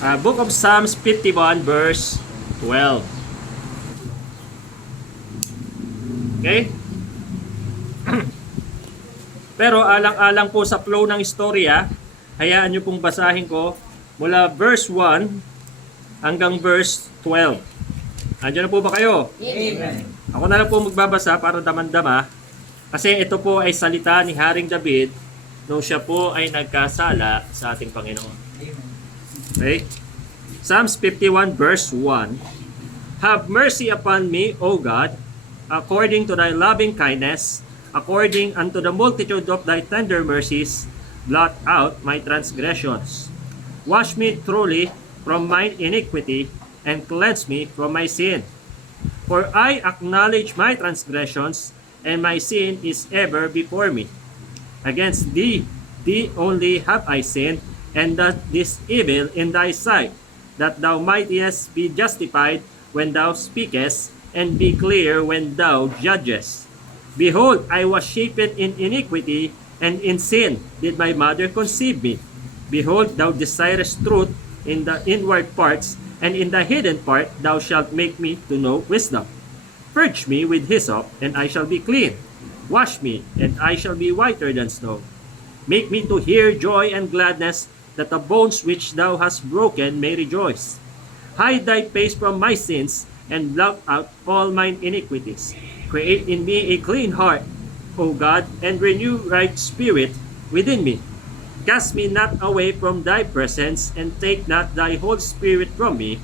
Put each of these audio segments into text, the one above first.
Book of Psalms 51 verse 12. Okay? Pero alang-alang po sa flow ng istorya, hayaan nyo pong basahin ko mula verse 1 hanggang verse 12. Andiyan na po ba kayo? Amen. Ako na lang po magbabasa para damandama. Kasi ito po ay salita ni Haring David nung siya po ay nagkasala sa ating Panginoon. Okay? Psalms 51 verse 1. Have mercy upon me, O God, according to thy loving kindness, according unto the multitude of thy tender mercies, blot out my transgressions. Wash me truly from mine iniquity, and cleanse me from my sin. For I acknowledge my transgressions, and my sin is ever before me. Against thee only have I sinned, and done this evil in thy sight, that thou mightest be justified when thou speakest, and be clear when thou judgest. Behold, I was shapen in iniquity, and in sin did my mother conceive me. Behold, thou desirest truth in the inward parts, and in the hidden part thou shalt make me to know wisdom. Purge me with hyssop, and I shall be clean. Wash me, and I shall be whiter than snow. Make me to hear joy and gladness, that the bones which thou hast broken may rejoice. Hide thy face from my sins, and blot out all mine iniquities. Create in me a clean heart, O God, and renew right spirit within me. Cast me not away from thy presence, and take not thy Holy Spirit from me.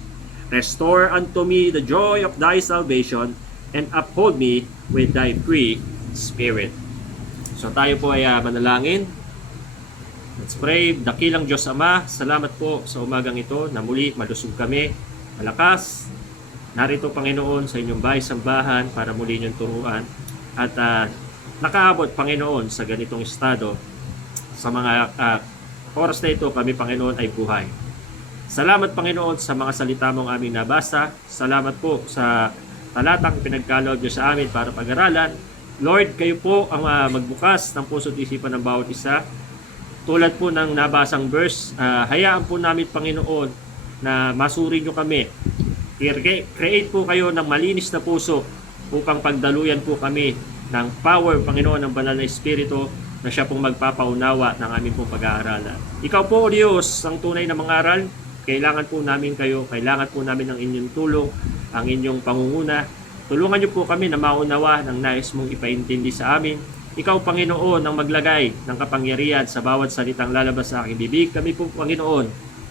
Restore unto me the joy of thy salvation, and uphold me with thy free spirit. So tayo po ay manalangin. Let's pray. Dakilang Diyos Ama, salamat po sa umagang ito na muli malusog kami, malakas. Narito Panginoon sa inyong bahay-sambahan para muli inyong turuan. At nakaabot Panginoon sa ganitong estado. Sa mga oras na ito kami Panginoon ay buhay. Salamat Panginoon sa mga salita mong aming nabasa. Salamat po sa talatang pinagkaloob niyo sa amin para pag-aralan. Lord, kayo po ang magbukas ng puso at isipan ng bawat isa. Tulad po ng nabasang verse, hayaan po namin Panginoon na masuri niyo kami. Create po kayo ng malinis na puso upang pagdaluyan po kami ng power Panginoon ng Banal na Espiritu na siya pong magpapaunawa ng aming pong pag-aaralan. Ikaw po, O Diyos, ang tunay na mangaral. Kailangan po namin kayo, kailangan po namin ng inyong tulong, ang inyong pangunguna. Tulungan niyo po kami na maunawa ng nais mong ipaintindi sa amin. Ikaw, Panginoon, ang maglagay ng kapangyarihan sa bawat salitang lalabas sa aking bibig. Kami po, Panginoon,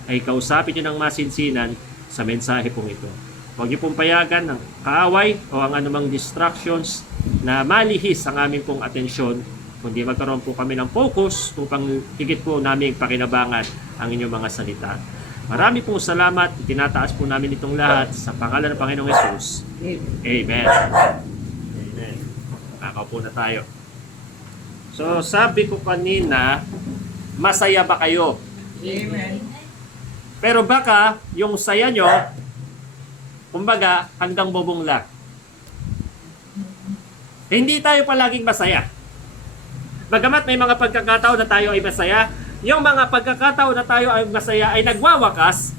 ay kausapin niyo ng masinsinan sa mensahe pong ito. Huwag niyo pong payagan ng kaaway o ang anumang distractions na malihis ang aming pong atensyon, kundi magkaroon po kami ng focus upang higit po namin pakinabangan ang inyong mga salita. Marami pong salamat, itinataas po namin itong lahat sa pangalan ng Panginoong Hesus. Amen. Amen. Nakaupo na tayo. So sabi ko kanina, masaya ba kayo? Amen. Pero baka yung saya nyo, kumbaga hanggang bubong lang. Hindi tayo palaging masaya. Bagamat may mga pagkakataon na tayo ay masaya, yung mga pagkakataon na tayo ay masaya ay nagwawakas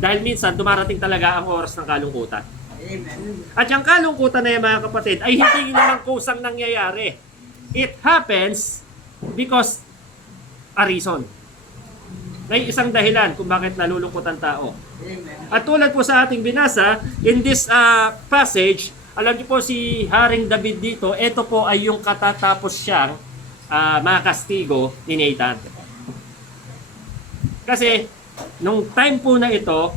dahil minsan dumarating talaga ang oras ng kalungkutan. Amen. At yung kalungkutan na yan mga kapatid ay hindi naman kusang nangyayari. It happens because a reason. May isang dahilan kung bakit nalulungkot ang tao. Amen. At tulad po sa ating binasa, in this passage, alam niyo po si Haring David dito, ito po ay yung katatapos siyang makastigo ni Nathan. Kasi, nung time po na ito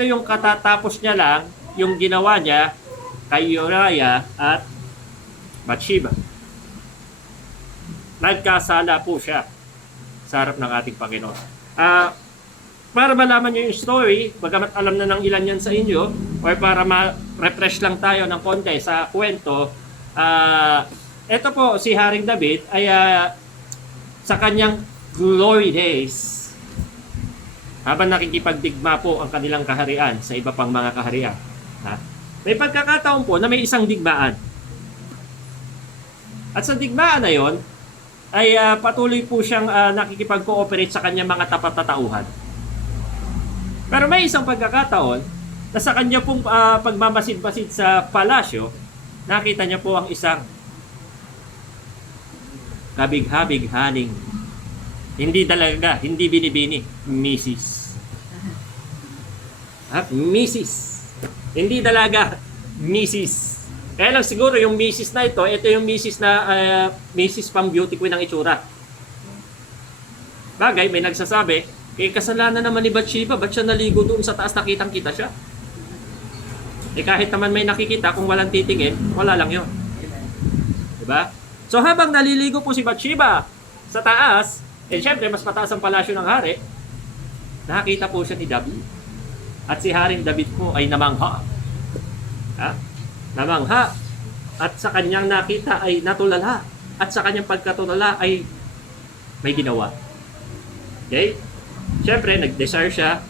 yung katatapos niya lang, yung ginawa niya kay Uriah at Bathsheba. Nagkasala po siya sa harap ng ating Panginoon. Para malaman nyo yung story, bagamat alam na ng ilan yan sa inyo, or para ma-refresh lang tayo ng konti sa kwento, ito po si Haring David ay sa kanyang glory days, habang nakikipagdigma po ang kanilang kaharian sa iba pang mga kaharian. May pagkakataon po na may isang digmaan. At sa digmaan na yon, ay patuloy po siyang nakikipag-cooperate sa kanyang mga tapat na tauhan. Pero may isang pagkakataon na sa kanya pong pagmamasid-masid sa palasyo, nakita niya po ang isang kabig-habig-haning, hindi talaga, hindi binibini, Mrs. Mrs. Hindi dalaga, Mrs. Kaya lang siguro yung Mrs. na ito yung Mrs. na Mrs. pang beauty queen ang itsura. Bagay, may nagsasabi, kasalanan naman ni Bathsheba, ba't siya naligo doon sa taas, nakitang-kita siya? Kahit naman may nakikita, kung walang titingin, wala lang yun. Diba? So habang naliligo po si Bathsheba sa taas, syempre mas mataas ang palasyo ng hari, nakakita po siya ni David. At si Haring David po ay namangha. Namangha. At sa kanyang nakita ay natulala. At sa kanyang pagkatulala ay may ginawa. Okay? Siyempre, nag-desire siya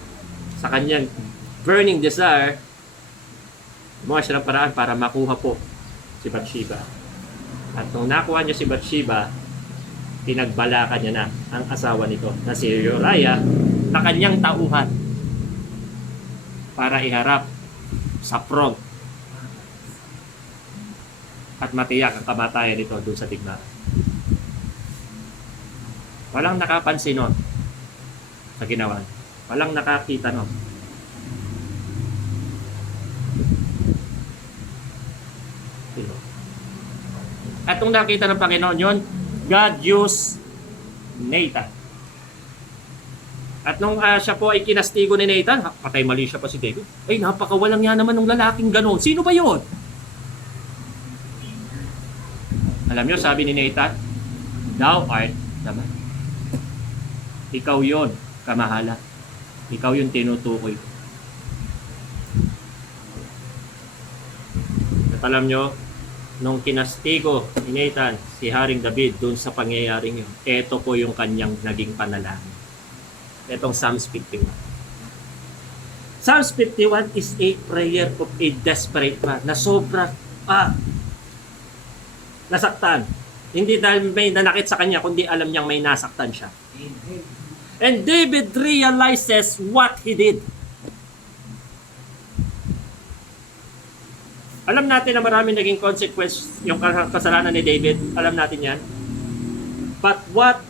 sa kanyang burning desire. Gumawa siya ng paraan para makuha po si Bathsheba. At nung nakuha niya si Bathsheba, pinagbalakan niya na ang asawa nito na si Uriah na kanyang tauhan para iharap sa frog at matiyak ang kamatayan nito doon sa digmaan. Walang nakapansin nun sa ginawa. Walang nakakita nun. At nung nakita ng Panginoon yun, God used Nathan. At nung siya po ay kinastigo ni Nathan, patay mali siya pa si David. Ay, napakawalang yan naman ng lalaking ganon. Sino ba yon? Alam nyo, sabi ni Nathan, thou art naman. Ikaw yon, kamahala. Ikaw yung tinutukoy ko. At alam nyo, nung kinastigo ni Nathan si Haring David doon sa pangyayaring yun, eto po yung kanyang naging panalangin. Etong Psalms 51. Psalms 51 is a prayer of a desperate man na sobra nasaktan. Hindi dahil may nanakit sa kanya, kundi alam niyang may nasaktan siya. And David realizes what he did. Alam natin na marami naging consequence yung kasalanan ni David. Alam natin yan. But what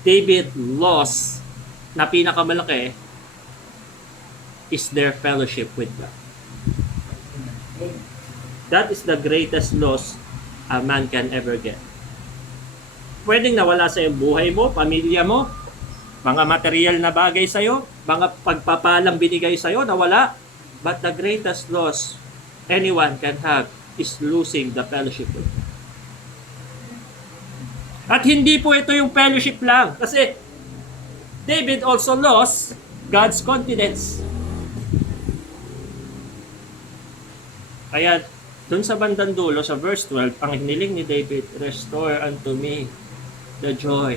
David lost na pinakamalaki is their fellowship with God. That is the greatest loss a man can ever get. Pwedeng nawala sa iyong buhay mo, pamilya mo, mga material na bagay sa iyo, mga pagpapalang binigay sa iyo, nawala. But the greatest loss anyone can have is losing the fellowship with God. At hindi po ito yung fellowship lang. Kasi David also lost God's confidence. Kaya dun sa bandang dulo, sa verse 12, ang hiniling ni David, restore unto me the joy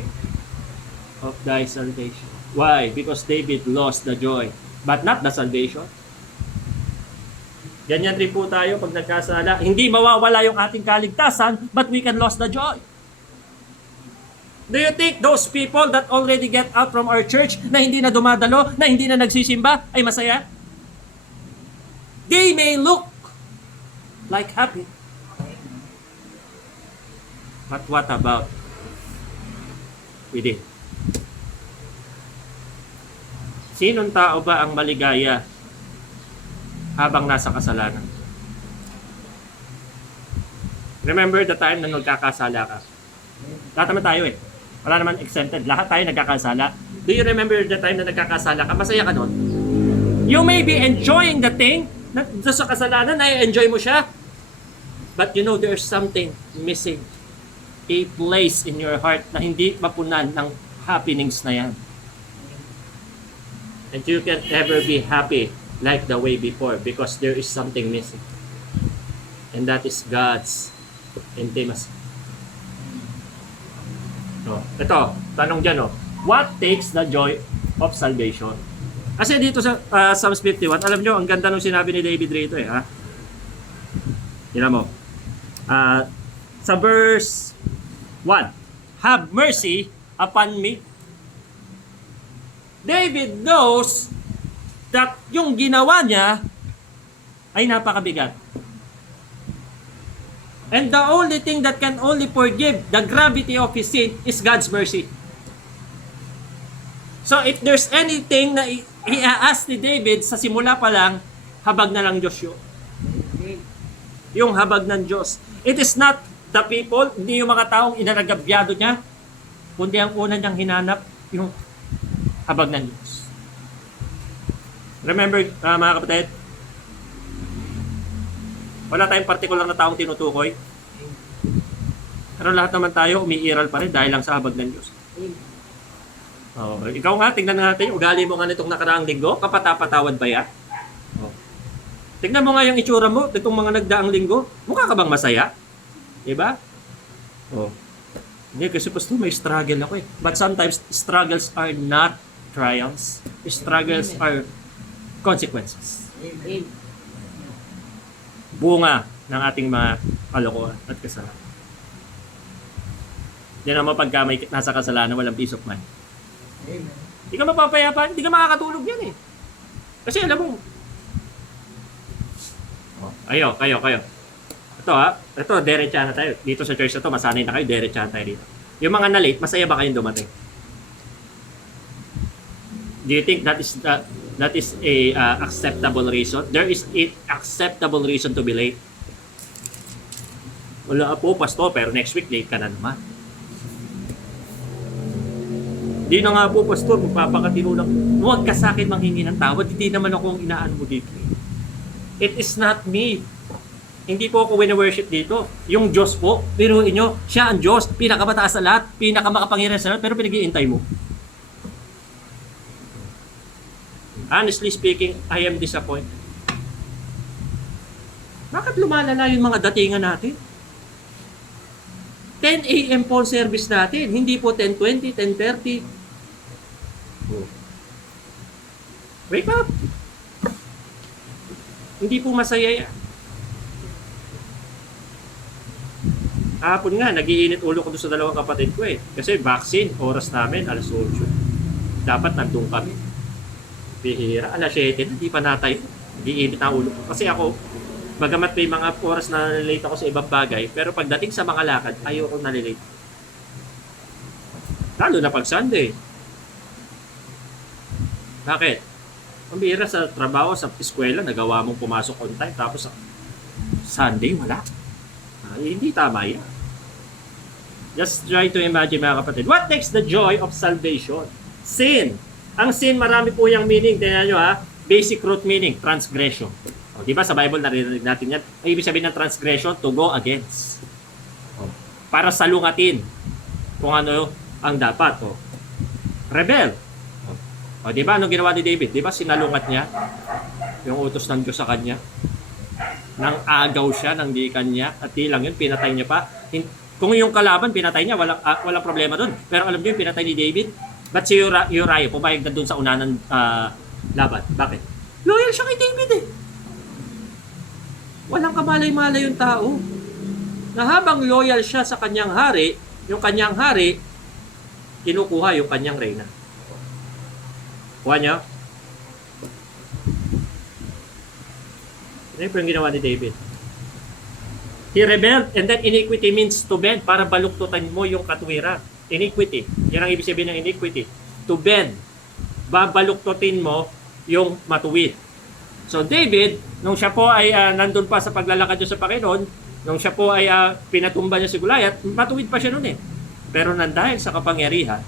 of thy salvation. Why? Because David lost the joy, but not the salvation. Ganyan rin po tayo pag nagkasala. Hindi mawawala yung ating kaligtasan, but we can lose the joy. Do you think those people that already get out from our church, na hindi na dumadalo, na hindi na nagsisimba, ay masaya? They may look like happy. But what about within? Sinong tao ba ang maligaya habang nasa kasalanan? Remember the time na nagkakasala ka? Lahat naman tayo eh. Wala naman exempted. Lahat tayo nagkakasala. Do you remember the time na nagkakasala ka? Masaya ka nun? You may be enjoying the thing. Sa kasalanan, na-enjoy mo siya. But you know, there's something missing. A place in your heart na hindi mapunan ng happenings na yan. And you can never be happy like the way before because there is something missing. And that is God's intimacy. No, ito, tanong dyan, what takes the joy of salvation? Kasi dito sa Psalms 51, alam nyo, ang ganda nung sinabi ni David rito ha? Tignan mo. Sa verse 1, have mercy upon me. David knows that yung ginawa niya ay napakabigat. And the only thing that can only forgive the gravity of his sin is God's mercy. So if there's anything na i-ask ni David sa simula pa lang, habag na lang Diyos yun. Yung habag ng Diyos. It is not the people, hindi yung mga taong inaragabyado niya, kundi ang una niyang hinanap, yung habag ng Diyos. Remember, mga kapatid, wala tayong particular na taong tinutukoy. Pero lahat naman tayo umiiral pa rin dahil lang sa habag ng Diyos. Oh, ikaw nga, tingnan natin, ugali mo nga nitong nakaraang linggo, kapatapatawad ba yan? Oh. Tingnan mo nga yung itsura mo nitong mga nagdaang linggo. Mukha ka bang masaya? Diba? Oh. Hindi, kasi pasto may struggle ako eh. But sometimes, struggles are not triumphs. Struggles are consequences. Amen. Bunga ng ating mga kalokohan at kasalanan. Yan naman pagka may nasa kasalanan, walang peace of mind. Amen. Hindi ka mapapayapa, hindi ka makakatulog yan eh. Kasi alam mo, kayo. Ito, derecha na tayo. Dito sa church na to, masanay na kayo, derecha na tayo dito. Yung mga na-late, masaya ba kayong dumating? Do you think that is a acceptable reason? There is a acceptable reason to be late. Wala po, pastor, pero next week late ka na naman. Hindi na nga po, pastor, magpapakatino lang. Huwag ka sa akin manghingi ng tawad. Hindi naman ako ang inaano mo dito. It is not me. Hindi po ako wini-worship dito. Yung Diyos po, biruin nyo, siya ang Diyos, pinakamataas sa lahat, pinakamakapangyarihan sa lahat, pero pinag-iintay mo. Honestly speaking, I am disappointed. Bakit lumalala yung mga datingan natin? 10 a.m. po service natin, hindi po 10:20, 10:30. Wake up! Hindi po masaya yan. Hapon nga, nagiinit ulo ko doon sa dalawang kapatid ko eh. Kasi vaccine, oras namin, alas 8. Dapat nandun kami. Bihira, alas 7 na, di pa natay. Nagiinit ang ulo ko. Kasi ako, bagamat may mga oras na nalilate ako sa ibang bagay, pero pagdating sa mga lakad, ayoko nalilate. Lalo na pag Sunday. Bakit? Ang bihira sa trabaho, sa eskwela, nagawa mong pumasok on time, tapos sa Sunday, wala. Hindi tama yan. Just try to imagine, mga kapatid. What takes the joy of salvation? Sin. Ang sin, marami po yung meaning. Tingnan nyo ha. Basic root meaning, transgression. O, diba sa Bible, narinig natin yan. Ang ibig sabihin ng transgression, to go against. O, para salungatin kung ano ang dapat. O, rebel. O, diba anong ginawa ni David? Diba sinalungat niya yung utos ng Diyos sa kanya? Nang agaw siya, nang di kanya, at di lang yun, pinatay niya pa. Kung yung kalaban, pinatay niya, walang problema dun. Pero alam niyo yung pinatay ni David? Ba't si Uriah pumayag na dun sa unanan laban? Bakit? Loyal siya kay David eh. Walang kamalay-malay yung tao. Na habang loyal siya sa kanyang hari, yung kanyang hari, kinukuha yung kanyang reyna. Kuha niya? Ano yung ginawa ni David? He rebelled, and then iniquity means to bend, para baluktutan mo yung katwiran. Iniquity. Yan ang ibig sabihin ng iniquity. To bend. Babaluktutin mo yung matuwid. So David, nung siya po ay nandun pa sa paglalakad niya sa Panginoon, nung siya po ay pinatumba niya si Goliath, matuwid pa siya noon eh. Pero nandahil sa kapangyarihan,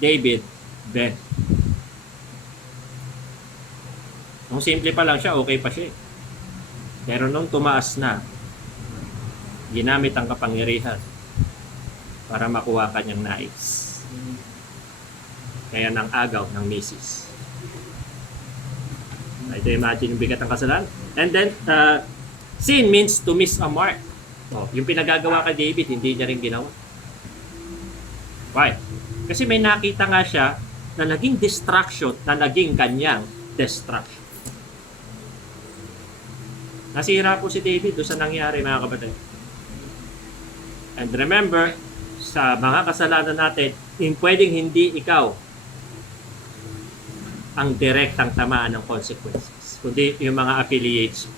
David bent. Nung simple pa lang siya, okay pa siya. Pero nung tumaas na, ginamit ang kapangyarihan para makuha kanyang nais. Kaya nang agaw ng misis. Ito imagine yung bigat ng kasalanan. And then, sin means to miss a mark. Oh, yung pinagagawa kay David, hindi niya rin ginawa. Why? Kasi may nakita nga siya na naging distraction, na naging kanyang destruction. Nasira po si David doon sa nangyari, mga kapatid. And remember, sa mga kasalanan natin, pwedeng hindi ikaw ang direktang tamaan ng consequences, kundi yung mga affiliates.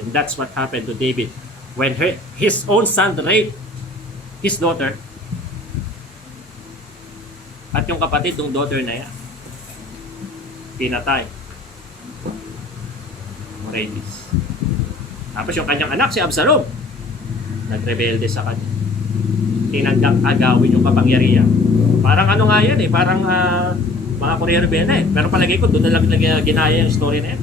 And that's what happened to David. When his own son raped his daughter, at yung kapatid ng daughter na yan, pinatay. Rabies. Tapos yung kanyang anak, si Absalom, nagrebelde sa kanya. Tinanggap agawin yung kapangyarihan. Parang ano nga yan parang mga Korea rebelde Pero palagay ko, doon na lang ginaya yung story na yan.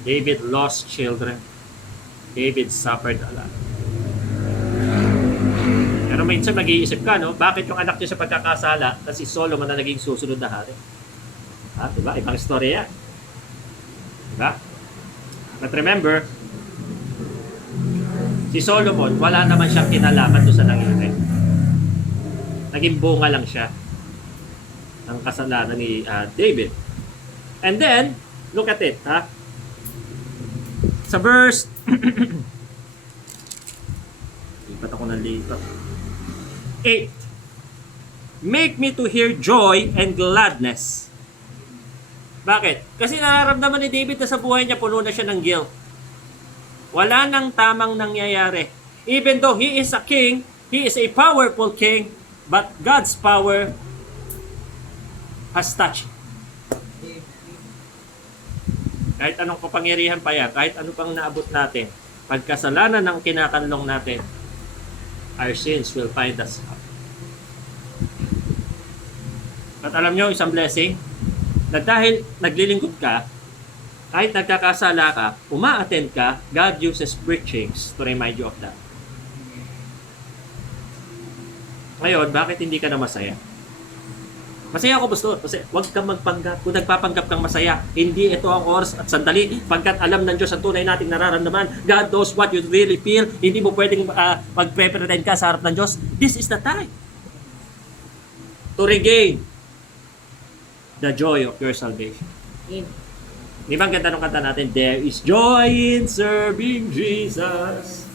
David lost children. David suffered a lot. Pero minsan nag-iisip ka, no? Bakit yung anak niya sa pagkakasala na si Solomon na naging susunod na hari? Diba? Ibang storya yan. Diba? But remember, si Solomon, wala naman siyang kinalaman doon sa nangyari. Naging bunga lang siya ng kasalanan ni David. And then, look at it, sa verse lipat ako ng lipat 8, make me to hear joy and gladness. Bakit? Kasi nararamdaman ni David na sa buhay niya puno na siya ng guilt. Wala nang tamang nangyayari. Even though he is a king, he is a powerful king, but God's power has touched him. Kahit anong kapangyarihan pa yan, kahit ano pang naabot natin, pagkasalanan ng kinakanlong natin, our sins will find us out. At alam nyo, isang blessing, na dahil naglilingkod ka, kahit nagkakasala ka, uma-attend ka, God uses preachings to remind you of that. Ngayon, bakit hindi ka na masaya? Masaya ako, Pastor. Kasi huwag kang magpanggap. Kung nagpapanggap kang masaya, hindi ito ang oras at sandali. Pagkat alam ng Diyos ang tunay nating nararamdaman, God knows what you really feel. Hindi mo pwedeng mag-pretend ka sa harap ng Diyos. This is the time to regain the joy of your salvation. Di ba ang ganda nung kanta natin? There is joy in serving Jesus.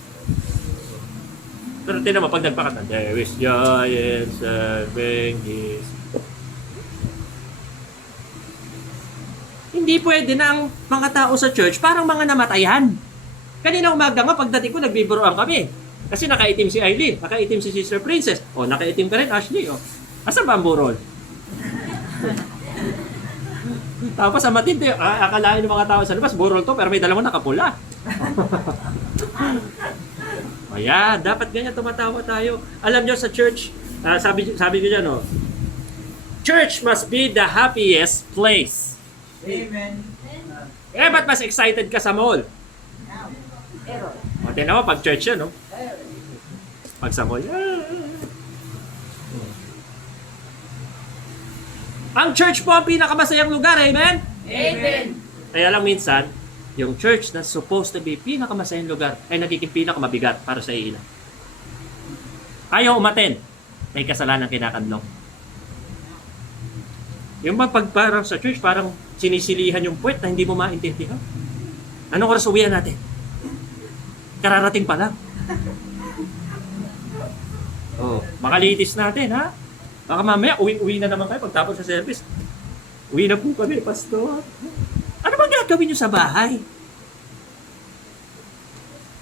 Pero tinan mo, pag nagpakanta, there is joy in serving Jesus. Hindi pwede na ang mga tao sa church parang mga namatayan. Kanina umaga nga, pagdating ko, nagbibiroan kami. Kasi nakaitim si Eileen, nakaitim si Sister Princess. Nakaitim ka rin, Ashley. Asan ba ang burol? Tapos sa matindi, akalain ng mga tao sa labas, burol to, pero may dalawang nakapula. Ayan, dapat ganyan tumatawa tayo. Alam nyo sa church, sabi ko dyan, church must be the happiest place. Amen. Ba't mas excited ka sa mall? Tingnan mo, pag church yan, Pag sa mall, ang church po ang pinakamasayang lugar, amen? Amen. Kaya lang minsan, yung church na supposed to be pinakamasayang lugar ay nagiging pinakamabigat para sa ilan. Ayaw umaten, may kasalanan kinakanlong. Yung ba pag parang sa church, parang sinisilihan yung puwet na hindi mo maintindihan. Anong oras uwihan natin? Kararating pa lang. Makalitis natin, ha? Baka mamaya, uwi na naman kayo pagtapos sa service. Uwi na po kami, Pastor. Ano bang gagawin nyo sa bahay?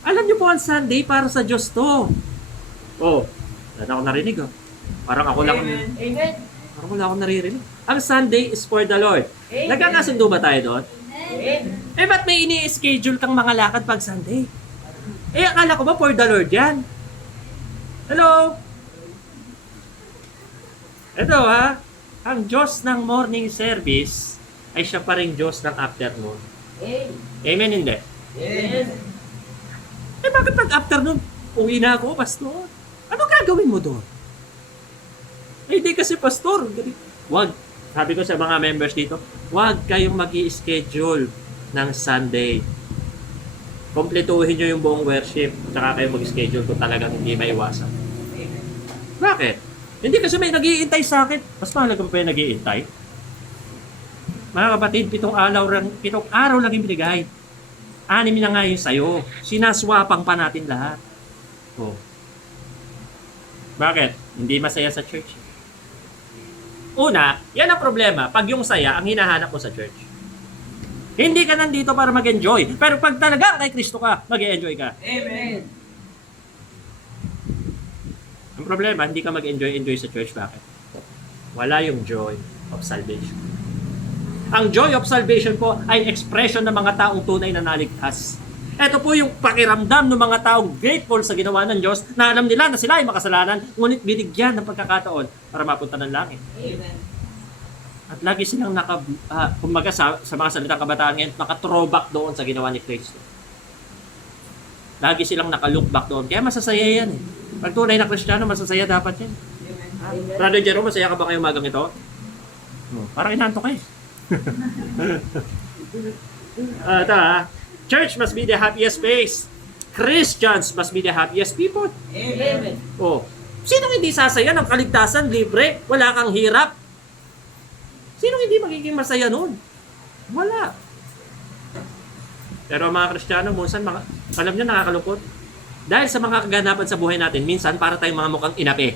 Alam nyo po, ang Sunday para sa Diyos to. Wala ako narinig, Parang ako lang. Amen. Parang wala akong naririnig. Ang Sunday is for the Lord. Amen. Nagkakasundo ba tayo doon? Amen. Ba't may ini-schedule kang mga lakad pag Sunday? Akala ko ba for the Lord yan? Hello? Ito ang Diyos ng morning service ay siya pa rin Diyos ng afternoon. Amen, hindi? Amen. Bakit pag afternoon, uwi na ako, Pastor? Ano gagawin mo doon? Hindi kasi, Pastor. Wag. Sabi ko sa mga members dito, wag kayong mag-i-schedule ng Sunday. Kompletuhin nyo yung buong worship, tsaka kayo mag-schedule kung talagang hindi maiwasan. Bakit? Hindi kasi may nag-iintay sa akin. Mas mahalaga pa yung nag-iintay. Mga kapatid, 7 araw lang yung binigay. 6 na nga yung sayo. Sinaswapang pa natin lahat. Bakit? Hindi masaya sa church. Una, yan ang problema pag yung saya ang hinahanap mo sa church. Hindi ka nandito para mag-enjoy. Pero pag talagang kay Kristo ka, mag-enjoy ka. Amen. Ang problema, hindi ka mag-enjoy sa church. Bakit? Wala yung joy of salvation. Ang joy of salvation po ay expression ng mga taong tunay na naligtas. Ito po yung pakiramdam ng mga taong grateful sa ginawa ng Diyos na alam nila na sila ay makasalanan, ngunit binigyan ng pagkakataon para mapunta ng langit. Amen. At lagi silang kumbaga sa mga salitang kabataan ngayon, naka-throwback doon sa ginawa ni Kristo. Lagi silang naka-look back doon. Kaya masasaya yan eh. Pag tunay na Kristiyano, masasaya dapat yan. Amen. Brother Jerome, masaya ka ba ngayong magang ito? Parang inantok ka eh. Ito Church must be the happiest place. Christians must be the happiest people. Amen. Oh, sinong hindi sasaya ng kaligtasan, libre, wala kang hirap? Sinong hindi magiging masaya noon? Wala. Pero mga Kristiyano, minsan, alam niyo, nakakalungkot. Dahil sa mga kaganapan sa buhay natin, minsan para tayong mga mukhang inapi.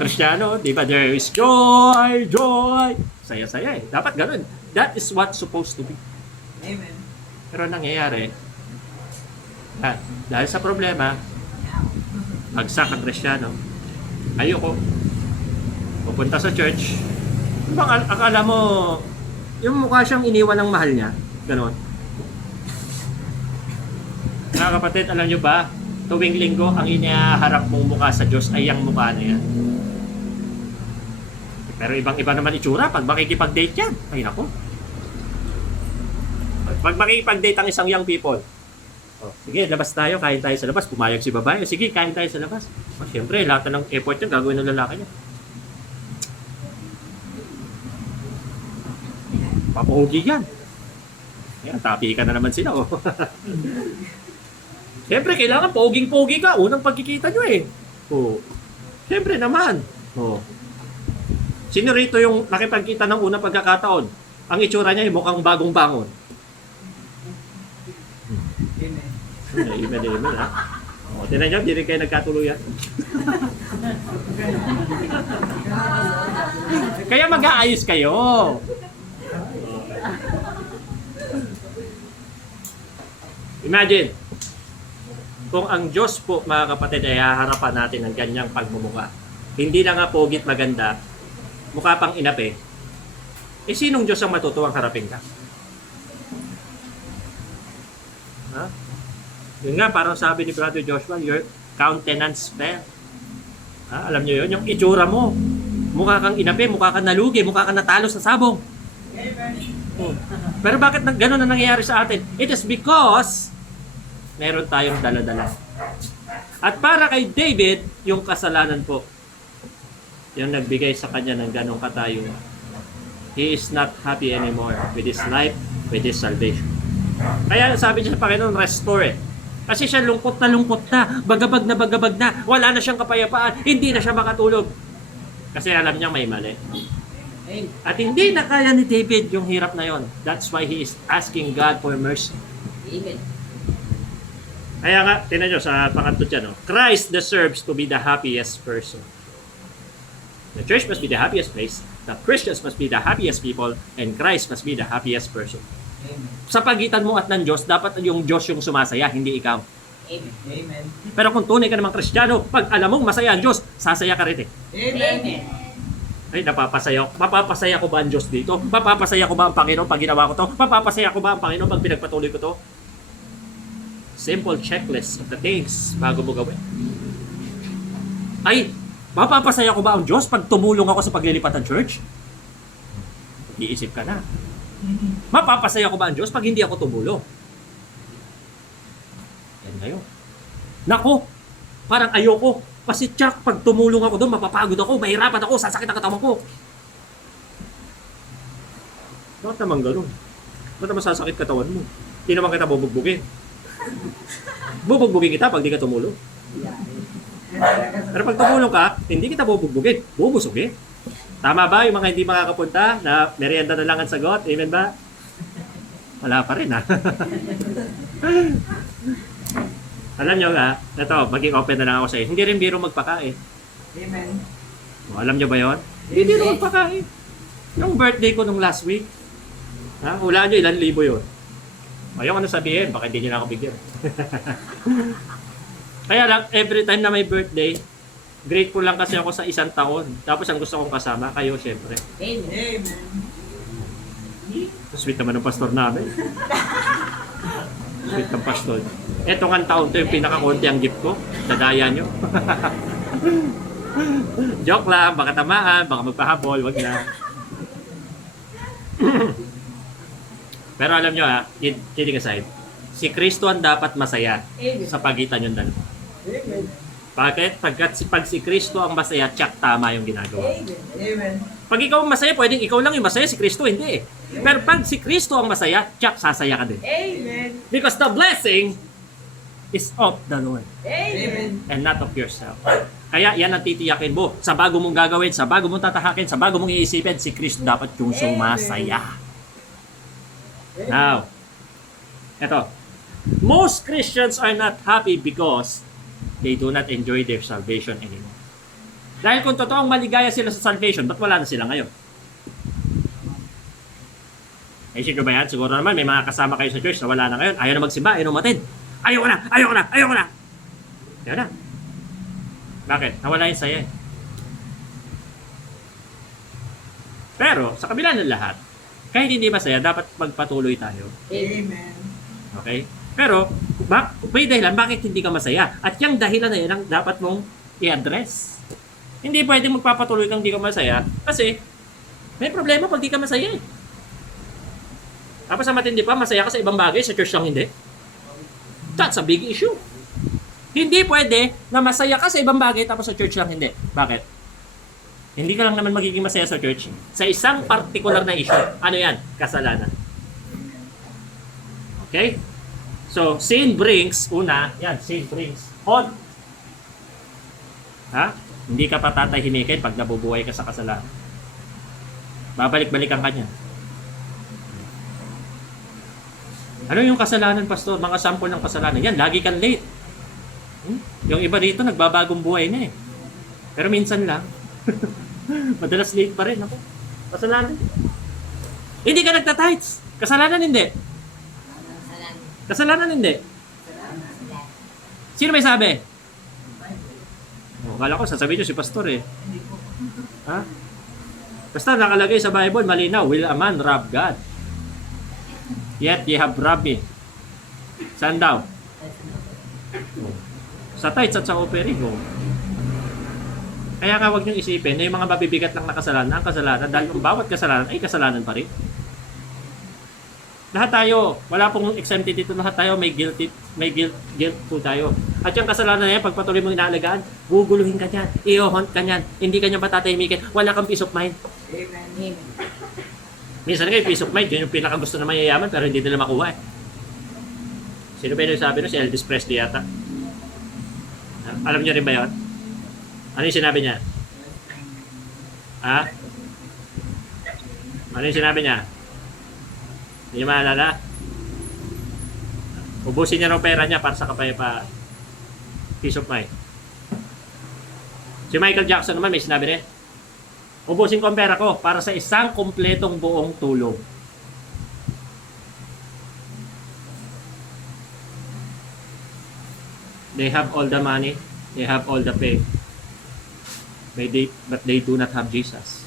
Kristiyano, di ba? There is joy, joy. Saya-saya eh. Dapat ganun. That is what's supposed to be. Amen. Pero nangyayari, dahil sa problema, bagsak ang Kristiyano, ayoko pupunta sa church. Bang akala mo, yung mukha siyang iniwan ng mahal niya, ganon. Mga kapatid, alam nyo ba, tuwing linggo, ang iniharap mong mukha sa Diyos ay ang mukha na yan. Pero ibang-iba naman itsura pag makikipag-date yan. Ay nako. Pag makikipag-date ang isang young people, sige, labas tayo, kain tayo sa labas. Pumayag si babae, sige, kain tayo sa labas. Siyempre, lahat ng effort niya, gagawin ng lalaki niya. Papogi yan. Ayan, tapi ka na naman sila. Oh. Siyempre, kailangan poging-pogi ka. Unang pagkikita nyo eh. Oh. Siyempre naman. Oh. Sino rito yung nakipagkita ng unang pagkakataon? Ang itsura niya ay mukhang bagong bangon. Amen. Amen, ha? O, tinan nyo, di rin kayo nagkatuluyan. Kaya mag-aayos kayo. Imagine, kung ang Diyos po, mga kapatid, ay haharapan natin ng ganyang pagmumukha. Hindi na nga pogit maganda, mukha pang inapi. Eh, sinong Diyos ang matutuwang harapin ka? Ha? Yun nga, parang sabi ni Brother Joshua, your countenance fell. Ha? Alam niyo yun, yung itsura mo. Mukha kang inapi, mukha kang nalugi, mukha kang natalo sa sabong. Oh. Pero bakit gano'n na nangyayari sa atin? It is because meron tayong dala-dala. At para kay David, yung kasalanan po, yung nagbigay sa kanya ng ganong katayuan. He is not happy anymore with his life, with his salvation. Kaya sabi niya sa Panginoon, restore it. Kasi siya lungkot na, bagabag na, wala na siyang kapayapaan, hindi na siya makatulog. Kasi alam niya may mali. At hindi na kaya ni David yung hirap na yon. That's why he is asking God for mercy. Amen. Kaya nga, tinan nyo sa pangatlo dyan, no? Christ deserves to be the happiest person. The church must be the happiest place, the Christians must be the happiest people, and Christ must be the happiest person. Amen. Sa pagitan mo at ng Diyos, dapat yung Diyos yung sumasaya, hindi ikaw. Amen. Amen. Pero kung tunay ka namang Kristiyano, pag alam mong masaya ang Diyos, sasaya ka rin eh. Amen. Ay, napapasaya ko. Mapapasaya ko ba ang Diyos dito? Mapapasaya ko ba ang Panginoon pag ginawa ko to? Mapapasaya ko ba ang Panginoon pag pinagpatuloy ko to? Simple checklist of the things bago mo gawin. Ay, mapapasaya ko ba ang Diyos pag tumulong ako sa paglilipat ng church? Iisip ka na. Mapapasaya ko ba ang Diyos pag hindi ako tumulong? Yan ngayon. Nako, parang ayoko. Kasi tsak, pag tumulong ako doon, mapapagod ako, mahirapan ako, sasakit ang katawan ko. Bakit naman ganun? Bakit naman sasakit katawan mo? Hindi naman kita bubugbugin. Bubugbugin kita pag di ka tumulong. Pero pag tumulong ka, hindi kita bubugbugin. Bubusugin. Tama ba yung mga hindi makakapunta na merienda na lang ang sagot? Amen ba? Wala pa rin ha. Alam nyo nga, ito, maging open na lang ako sa iyo. Hindi rin biro magpakain. Amen. O, alam nyo ba yun? Hindi na magpakain. Yung birthday ko nung last week, ha? Hulaan nyo ilan libo yun. Ayoko na sabihin, baka hindi nyo na ako bigyan. Kaya lang, every time na may birthday, grateful lang kasi ako sa isang taon. Tapos ang gusto kong kasama, kayo syempre. Amen. Sweet naman ng pastor namin. Sweet ng pastor. Eto nga taon to yung pinakakunti ang gift ko. Dadaya nyo. Joke lang, baka tamaan, baka magpahabol, wag na. Pero alam nyo ha, kidding aside, si Kristo ang dapat masaya sa pagitan yung dalawa. Amen. Bakit? Pag si Kristo ang masaya, tsak tama yung ginagawa. Amen. Pag ikaw ang masaya, pwedeng ikaw lang yung masaya, si Kristo hindi eh. Pero pag si Kristo ang masaya, tsak sasaya ka din. Amen. Because the blessing is of the Lord Amen. and not of yourself. Kaya yan ang titiyakin mo. Sa bago mong gagawin, sa bago mong tatahakin, sa bago mong iisipin, si Kristo dapat yung sumasaya. Now, eto. Most Christians are not happy because they do not enjoy their salvation anymore. Dahil kung totoong maligaya sila sa salvation, ba't wala na sila ngayon? Naisip ko ba yan? Siguro naman may mga kasama kayo sa church na wala na ngayon. Ayaw na magsimba, ayaw na umatin. Ayaw na! Ayaw na! Ayaw na! Ayaw na. Bakit? Nawala yung saya. Pero, sa kabila ng lahat, kahit hindi masaya, dapat magpatuloy tayo. Amen. Okay? Pero, may dahilan bakit hindi ka masaya. At yung dahilan na yun ang dapat mong i-address. Hindi pwedeng magpapatuloy kang hindi ka masaya kasi may problema pag di ka masaya eh. Tapos sa matindi pa, masaya ka sa ibang bagay, sa church lang hindi. That's a big issue. Hindi pwede na masaya ka sa ibang bagay tapos sa church lang hindi. Bakit? Hindi ka lang naman magiging masaya sa church sa isang particular na issue. Ano yan? Kasalanan. Okay? So, sin brings, una, yan, sin brings haunt. Ha? Hindi ka pa tatahimikin pag nabubuhay ka sa kasalanan. Babalik-balikan ka niya. Ano yung kasalanan, pastor? Mga sample ng kasalanan. Yan, lagi kang late. Yung iba dito, nagbabagong buhay na eh. Pero minsan lang. Madalas late pa rin. Ako. Kasalanan. Hindi ka nagtatights. Kasalanan hindi. Kasalanan hindi. Sino may sabi? Kala ko, sasabihin nyo si pastor eh. Ha? Basta nakalagay sa Bible, malinaw, will a man rob God? Yet ye have robbed me. Saan daw? Sa tithes at sa offering. Kaya nga huwag niyong isipin na yung mga mabibigat lang na kasalanan, ang kasalanan, dahil yung bawat kasalanan ay kasalanan pa rin. Lahat tayo, wala pong exempted dito, lahat tayo may guilt po tayo. At yung kasalanan na yan, pag patuloy mong inaalagaan, guguluhin ka niyan, i-hunt ka niyan, hindi ka niyan patatahimikin, wala kang peace of mind. Amen. Minsan nga yung peace of mind, yun yung pinakagusto na mayayaman, pero hindi nila makuha eh. Sino ba yung sabi nun? Si Elvis Presley yata. Alam niyo rin ba yun? Ano yung sinabi niya? Ha? Ano yung sinabi niya? Hindi niyo maalala? Ubusin niya ng pera niya para sa kapayapaan. Peace of mind. Si Michael Jackson naman may sinabi rin. Ubusin ko ang pera ko para sa isang kumpletong buong tulong. They have all the money. They have all the fame. But they do not have Jesus.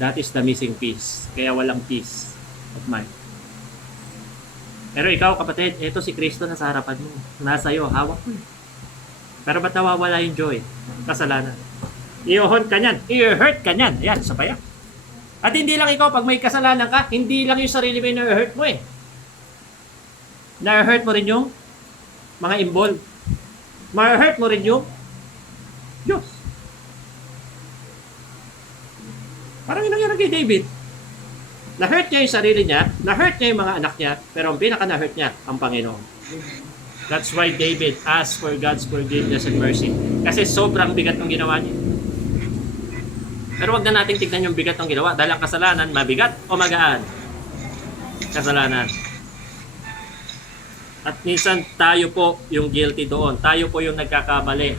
That is the missing piece. Kaya walang peace of mind. Pero ikaw kapatid, ito si Kristo na sa harapan mo. Nasa iyo, hawak mo. Pero ba't nawawala yung joy? Kasalanan. I-hunt ka niyan. I-hurt ka niyan. Ayan, isa pa yan. At hindi lang ikaw, pag may kasalanan ka, hindi lang yung sarili mo yung na-hurt mo eh. Na-hurt mo rin yung mga involved. Ma-hurt mo rin yung Diyos. Parang yung nangyari kay David. Na-hurt niya yung sarili niya, na-hurt niya yung mga anak niya, pero ang pinaka-na-hurt niya, ang Panginoon. That's why David asked for God's forgiveness and mercy. Kasi sobrang bigat ng ginawa niya. Pero wag na nating tignan yung bigat ng ginawa, dahil ang kasalanan, mabigat o magaan? Kasalanan. At minsan tayo po yung guilty doon. Tayo po yung nagkakamali.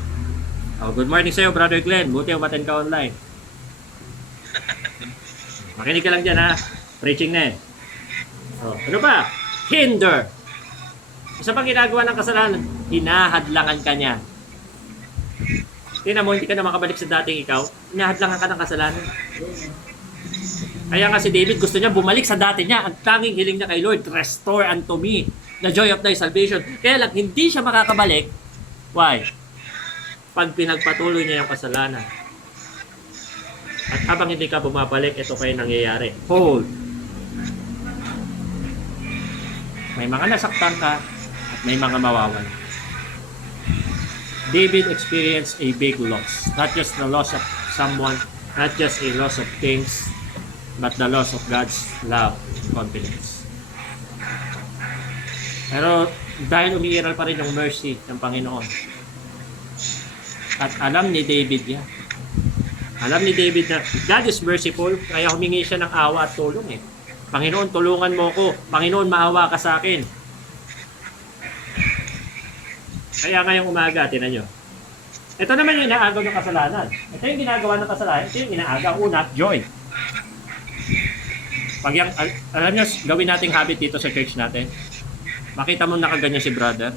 Oh, good morning sa'yo, Brother Glenn. Buti umaten ka online. Makinig ka lang dyan ha. Preaching na eh. Oh, ano pa? Hinder. Isa pang ginagawa ng kasalanan, hinahadlangan ka niya. Tingnan mo, hindi ka na makabalik sa dating ikaw. Hinahadlangan ka ng kasalanan. Kaya nga si David gusto niya bumalik sa dati niya. Ang tanging hiling niya kay Lord, restore unto me the joy of thy salvation. Kaya lang, hindi siya makakabalik. Why? Pag pinagpatuloy niya yung kasalanan. At habang hindi ka bumabalik, ito pa yung nangyayari. Hold. May mga nasaktan ka at may mga mawawan. David experienced a big loss. Not just the loss of someone, not just a loss of things, but the loss of God's love and confidence. Pero dahil umiiral pa rin yung mercy ng Panginoon. At alam ni David yan. Alam ni David na God is merciful, kaya humingi siya ng awa at tulong eh. Panginoon, tulungan mo ko. Panginoon, maawa ka sa akin. Kaya ngayong umaga, tinan nyo. Ito naman yung inaagaw ng kasalanan. Ito yung ginagawa ng kasalanan. Ito yung inaagaw. Una, joy. Pag yung, alam nyo, gawin nating habit dito sa church natin. Makita mo nakaganyan si brother.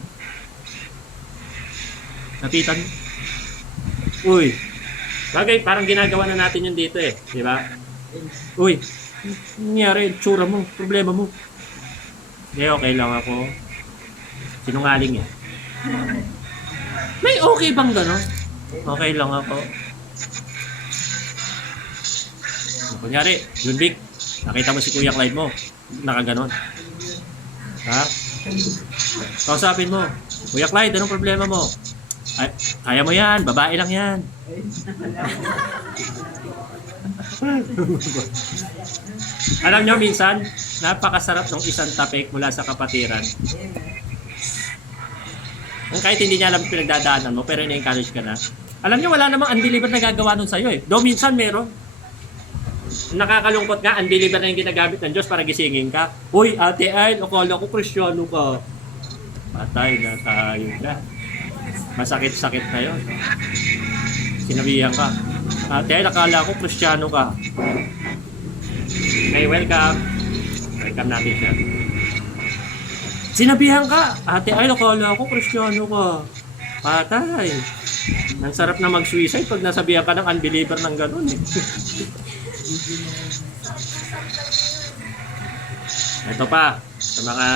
Napitan. Uy. Bagay, parang ginagawa na natin yun dito eh. Di ba? Uy. Nangyari, tsura mo, problema mo. Hindi, okay lang ako. Sinungaling yan. May okay bang gano'n? Okay lang ako. Kunyari, Junbik, nakita mo si Kuya Clyde mo, nakaganon. Ha? Kausapin mo, Kuya Clyde, anong problema mo? Ay, kaya mo yan, babae lang yan. Alam nyo, minsan, napakasarap ng isang tapik mula sa kapatiran. Kung kahit hindi niya alam pinagdadaanan mo, pero ina-encourage ka na. Alam nyo, wala namang unbeliever na gagawa nun sa'yo eh. Though minsan meron. Nakakalungkot nga, unbeliever na yung ginagamit ng Diyos para gisingin ka. Uy, Ate Ay, akala ko Kristiyano ka. Patay na tayo na. Masakit-sakit na yun. Sinabihan ka. Ate Ay, akala ko Kristiyano ka. Okay, welcome. Welcome natin siya. Sinabihan ka. Ate Ay, akala ko Kristiyano ka. Patay. Ang sarap na mag-suicide pag nasabihan ka ng unbeliever ng ganun eh. Ito pa, sa mga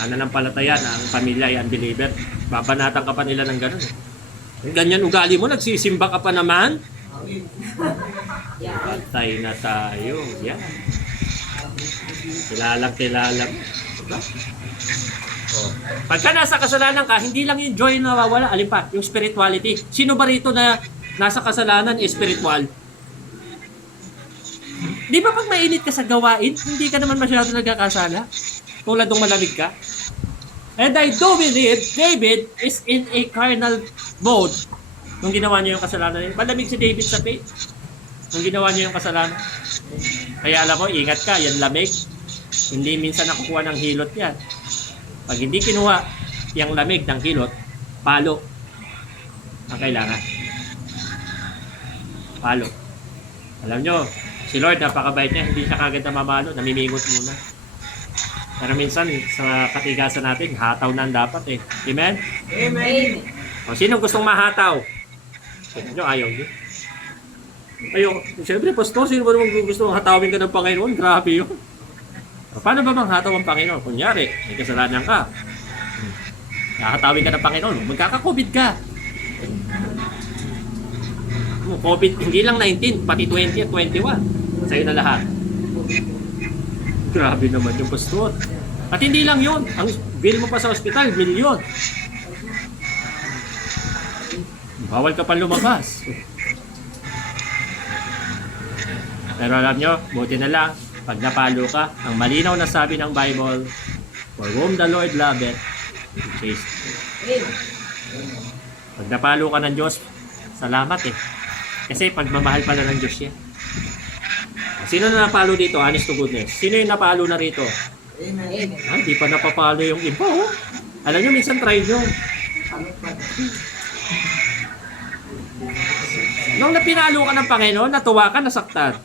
mananampalataya na ang pamilya ay unbeliever, babanatan ka pa nila ng gano'n. Ganyan ugali mo, nagsisimba ka pa naman. Patay na tayo. Yan. Kilala mo. Diba? Oh. Pagka nasa kasalanan ka, hindi lang yung joy na nawawala. Alin pa? Yung spirituality. Sino ba rito na nasa kasalanan is spiritual? Di ba pag mainit ka sa gawain, hindi ka naman masyado nagkakasala? Tulad ng malamig ka? And I do believe David is in a carnal mode nung ginawa niya yung kasalanan. Malamig si David sa faith nung ginawa niya yung kasalanan. Kaya alam mo, ingat ka, yan lamig. Hindi minsan nakukuha ng hilot yan. Pag hindi kinuha yung lamig ng hilot, palo ang kailangan. Palo. Alam nyo, si Lord, napakabait niya, hindi siya kagad na mamalo, namimingot muna. Pero minsan, sa katigasan natin, hataw na ang dapat eh. Amen? Amen. O, sino gustong mahataw? Sino nyo, ayaw nyo? Ayaw. Siyempre, pastor, sino ba naman gusto hatawin ka ng Panginoon? Grabe yun. O, paano ba manghataw ang Panginoon? Kunyari, may kasalanan ka. Hatawin ka ng Panginoon, magkaka-COVID ka. COVID, hindi lang 19, pati 20 at 21. Sa'yo na lahat. Grabe naman yung pastor. At hindi lang yun. Ang bill mo pa sa ospital, milyon. Bawal ka pa lumabas. Pero alam nyo, buti na lang, pag napalo ka, ang malinaw na sabi ng Bible, for whom the Lord loveth, he chased. Pag napalo ka ng Diyos, salamat eh. Kasi pagmamahal pala ng Diyos yan. Sino na napalo dito? Honest to goodness. Sino yung napalo na rito? Amen. Di pa napapalo yung iba. Oh. Alam nyo, minsan try nyo. Nung napinalo ka ng Panginoon, natuwa ka, nasaktan.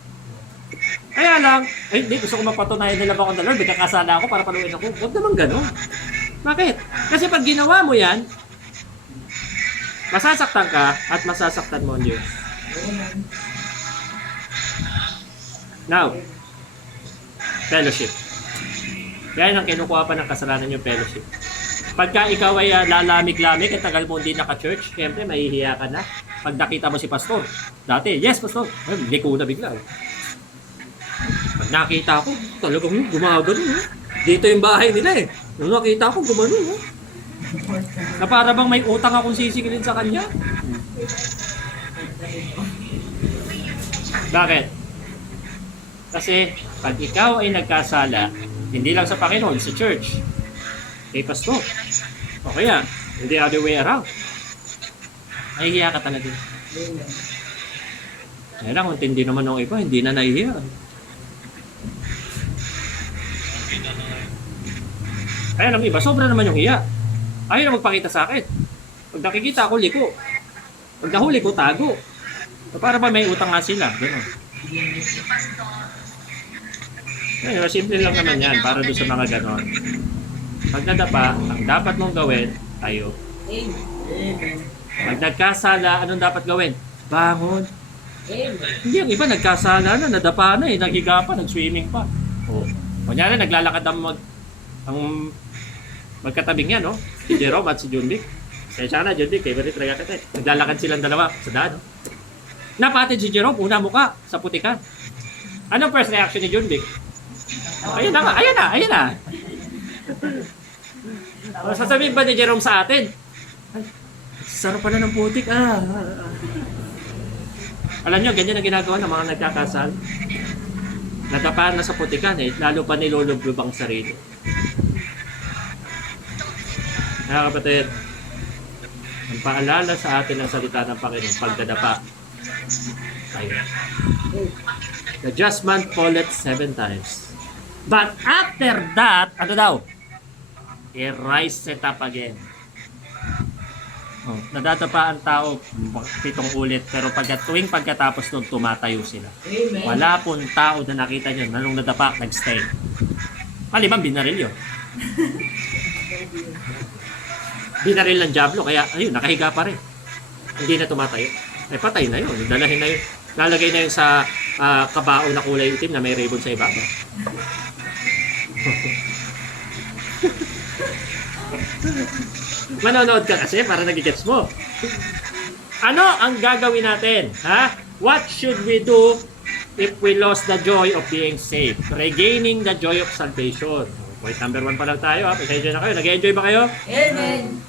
Kaya lang, ay hindi, gusto ko mapatunayan nila ba akong the Lord, magkakasala ako para paluin ako. Huwag naman ganun. Bakit? Kasi pag ginawa mo yan, masasaktan ka at masasaktan mo ang Diyos. Amen. Now, fellowship. Yan ang kinukuha pa ng kasalanan yung fellowship. Pagka ikaw ay lalamig-lamig at tagal mo hindi naka-church, siyempre mahihiya ka na. Pag nakita mo si pastor, dati, yes pastor, ay, liko na bigla. Pag nakita ko, talagang gumagano. Dito yung bahay nila eh. Nung nakita ko, gumano. Na para bang may utang akong sisingilin sa kanya. Bakit? Kasi pag ikaw ay nagkasala, hindi lang sa Panginoon, sa church, kay pastor, o kaya, hindi other way around, nahihiya ka talaga. Amen. Kaya lang, kung tindi naman ng iba, hindi na nahihiya. Kaya ng iba, sobra naman yung hiya. Ayaw na magpakita sa akin. Pag nakikita ako, liko. Pag nahuli ko, tago. So, para ba may utang nga sila? Ganun. Ayun, simple lang naman yan para doon sa mga ganon. Pag nadapa, ang dapat mong gawin, tayo. Amen. Pag nagkasala, anong dapat gawin? Bangon. Amen. Hindi, ang iba nagkasala na, nadapa na eh, naghiga pa, nag-swimming pa. O, kunyari, naglalakad ang magkatabing yan, no? Si Jerome at si Junvic. Kaya sana, Junvic, favorite talaga kita eh. Naglalakad silang dalawa sa daan, no? Napatid si Jerome, una muka, sa putikan. Anong first reaction ni Junvic? Ayun na nga, ayun na. Sasabihin ba ni Jerome sa atin? Ay, sarap pala ng putik, Alam nyo, ganyan ang ginagawa ng mga nagkakasal. Nagkapaan na sa putikan eh, lalo pa nilulublob ang sarili. Mga kapatid, ang paalala sa atin ng salita ng Panginoon, pagdadapa. Tayo. The just man falleth 7 times. But after that, ano daw? He riseth up again. Oh, nadadapa ang tao 7 ulit, pero tuwing pagkatapos nung tumatayo sila. Amen. Wala pong tao na nakita niyo na nung nadapa, nag-stay. Malimang binaril yun. Binaril ng Diablo, kaya ayun, nakahiga pa rin. Hindi na tumatayo. Eh, patay na yun. Dalahin na yun. Lalagay na yun sa kabao na kulay itim na may ribbon sa ibaba. Manonood ka kasi para nagigets mo. Ano ang gagawin natin? Ha? What should we do if we lost the joy of being saved? Regaining the joy of salvation. Point number 1 pa lang tayo. Pasensya na kayo. Nag-enjoy ba kayo? Amen.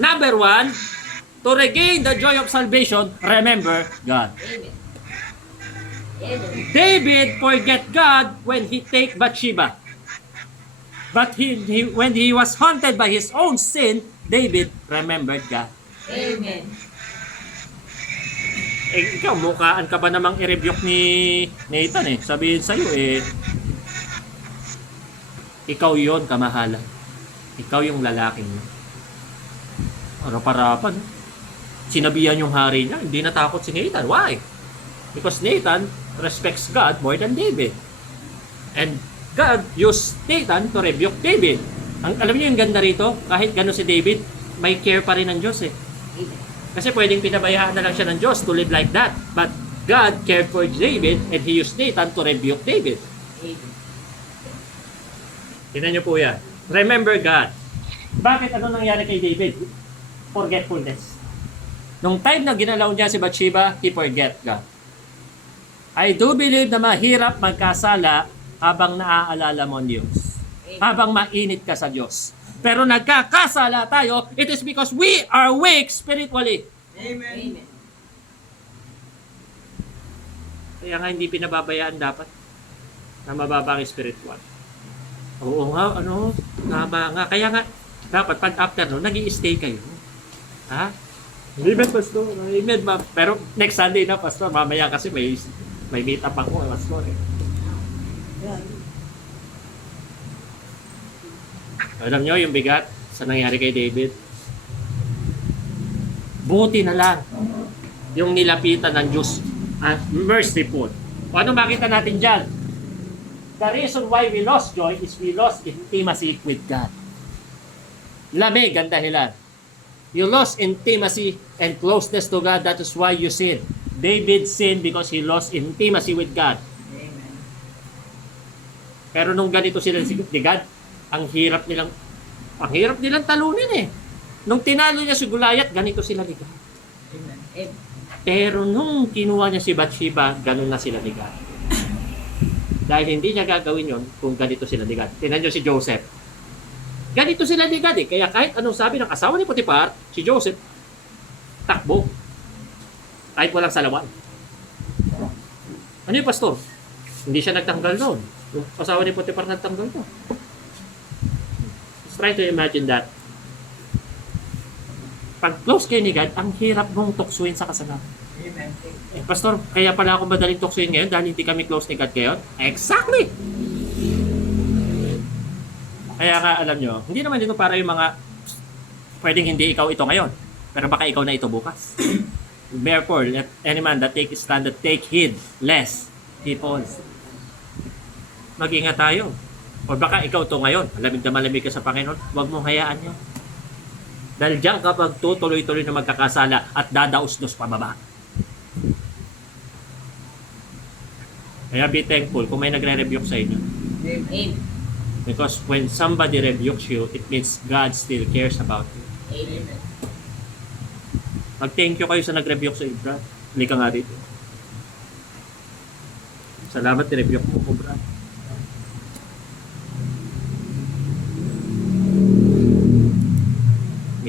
Number 1, to regain the joy of salvation, remember God. Amen. Amen. David forget God when he take Bathsheba. But when he was haunted by his own sin, David remembered God. Amen. Eh, ikaw, mukhaan ka ba namang i-rebuke ni Nathan eh? Sabihin sa'yo eh, ikaw yon kamahalan. Ikaw yung lalaking mo. Harap-harapan. Sinabihan yung hari niya, hindi natakot si Nathan. Why? Because Nathan respects God more than David. And God used Nathan to rebuke David. Alam niyo yung ganda rito, kahit gano'n si David, may care pa rin ng Diyos eh. Amen. Kasi pwedeng pinabayaan na lang siya ng Diyos to live like that. But God cared for David and He used Nathan to rebuke David. Amen. Tingnan niyo po yan. Remember God. Bakit ano nangyari kay David? Forgetfulness. Nung time na ginalaw niya si Bathsheba, he forget God. I do believe na mahirap magkasala habang naaalala mo ang Diyos. Habang mainit ka sa Diyos. Pero nagkakasala tayo, it is because we are weak spiritually. Amen. Kaya nga hindi pinababayaan dapat na mababa ang spiritual. Oo nga, tama nga. Kaya nga, dapat pag after no, nag-i-stay kayo. Ha? Amen, Pastor. Amen, ma'am. Pero next Sunday na, Pastor. Mamaya kasi may meet up ako, Pastor. Alam nyo yung bigat sa nangyari kay David? Buti na lang yung nilapitan ng Diyos. Merciful. O ano makita natin dyan? The reason why we lost joy is we lost intimacy with God. Lamig ang dahilan. You lost intimacy and closeness to God. That is why you sin. David sinned because he lost intimacy with God. Amen. Pero nung ganito sila ni God, ang hirap nilang talunin eh. Nung tinalo niya si Goliath, ganito sila ni God. Amen. Pero nung kinuha niya si Bathsheba, ganun na sila ni God. Dahil hindi niya gagawin yon kung ganito sila ni God. Tingnan niyo si Joseph. Ganito sila ni God eh. Kaya kahit anong sabi ng asawa ni Potiphar, si Joseph, takbo. Kahit walang salawan. Ano yung pastor? Hindi siya nagtanggal doon. Yung asawa ni Potiphar nagtanggal doon. Let's try to imagine that. Pag close kayo ni God, ang hirap mong tuksuin sa kasalanan. Amen. Eh, pastor, kaya pala ako madaling tuksuin ngayon dahil hindi kami close ni God ngayon? Exactly! Kaya nga, alam nyo, hindi naman dito para yung mga pwedeng hindi ikaw ito ngayon, pero baka ikaw na ito bukas. Therefore, let any man that take stand that take heed, lest he falls. Mag-ingat tayo. O baka ikaw to ngayon, malamig na malamig ka sa Panginoon, huwag mong hayaan yun. Dahil diyan kapag tutuloy-tuloy na magkakasala at dadaos-dos pababa. Kaya be thankful kung may nagre-rebuke sa inyo. Amen. Because when somebody rebukes you, it means God still cares about you. Amen. Mag-thank you kayo sa nag-rebuke sa inyo, Brad. Hindi ka nga dito. Salamat, ni-rebuke mo ko, Brad.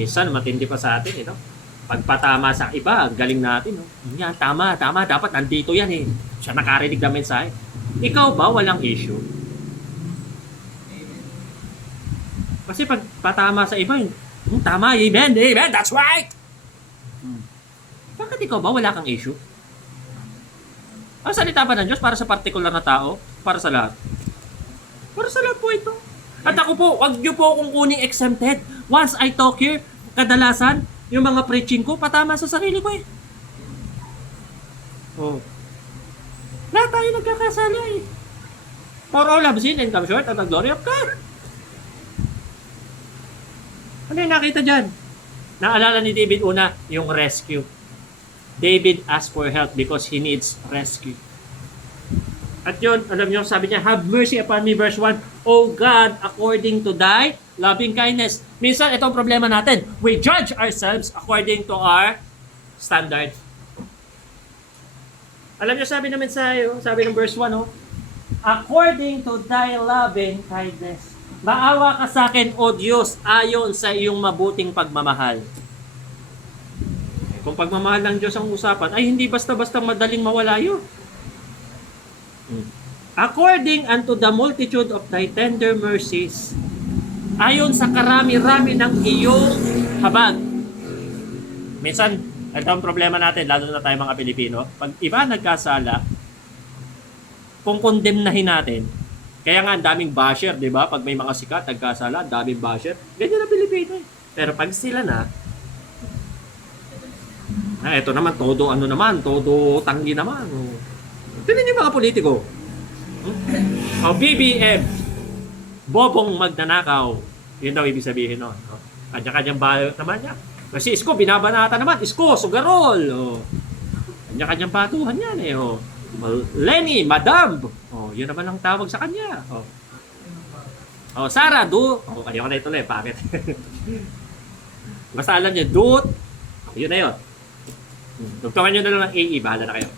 Minsan, matindi pa sa atin, no? Pagpatama sa iba, ang galing natin, no? Yan, tama, dapat nandito yan, eh. Siya nakarinig ng mensahe. Ikaw ba walang issue? Kasi pag patama sa iba, tama, amen, that's right! Bakit ikaw ba wala kang issue? Ang salita ba ng Diyos para sa particular na tao? Para sa lahat? Para sa lahat po ito. At ako po, wag niyo po akong kuning exempted. Once I talk here, kadalasan, yung mga preaching ko, patama sa sarili ko eh. Oh. Lahat tayo nagkakasala eh. For all have sinned and come short of the glory of God. Ano yung nakita dyan? Naalala ni David una, yung rescue. David asked for help because he needs rescue. At yun, alam niyo, sabi niya, have mercy upon me, verse 1. O God, according to thy loving kindness. Minsan, ito ang problema natin. We judge ourselves according to our standards. Alam niyo, sabi ng mensahe, sabi ng verse 1, according to thy loving kindness. Maawa ka sa akin, O Diyos, ayon sa iyong mabuting pagmamahal. Kung pagmamahal ng Diyos ang usapan, ay hindi basta-basta madaling mawala yun. According unto the multitude of thy tender mercies, ayon sa karami-rami ng iyong habag. Minsan, ito ang problema natin, lalo na tayo mga Pilipino, pag iba nagkasala, kung condemnahin natin, kaya nga ang daming basher, di ba? Pag may mga sikat, nagkasala, ang daming basher. Ganyan ang Pilipino eh. Pero pag sila na, eto naman, todo tanggi naman. Tingnan niyo mga politiko. O BBM, bobong magnanakaw. Yun daw ibig sabihin nun. Kanya-kanyang bayot naman niya. Kasi Isko, binabanata naman. Isko, sugarol. Kanya-kanyang batuhan yan eh. Lenny, Madam. Yun naman ang tawag sa kanya. Sarah, do. Ayaw ko na ituloy. Bakit? Basta alam niya, Dut. Yun na yun. Tugtungan nyo na lang ng AE. Bahala na kayo.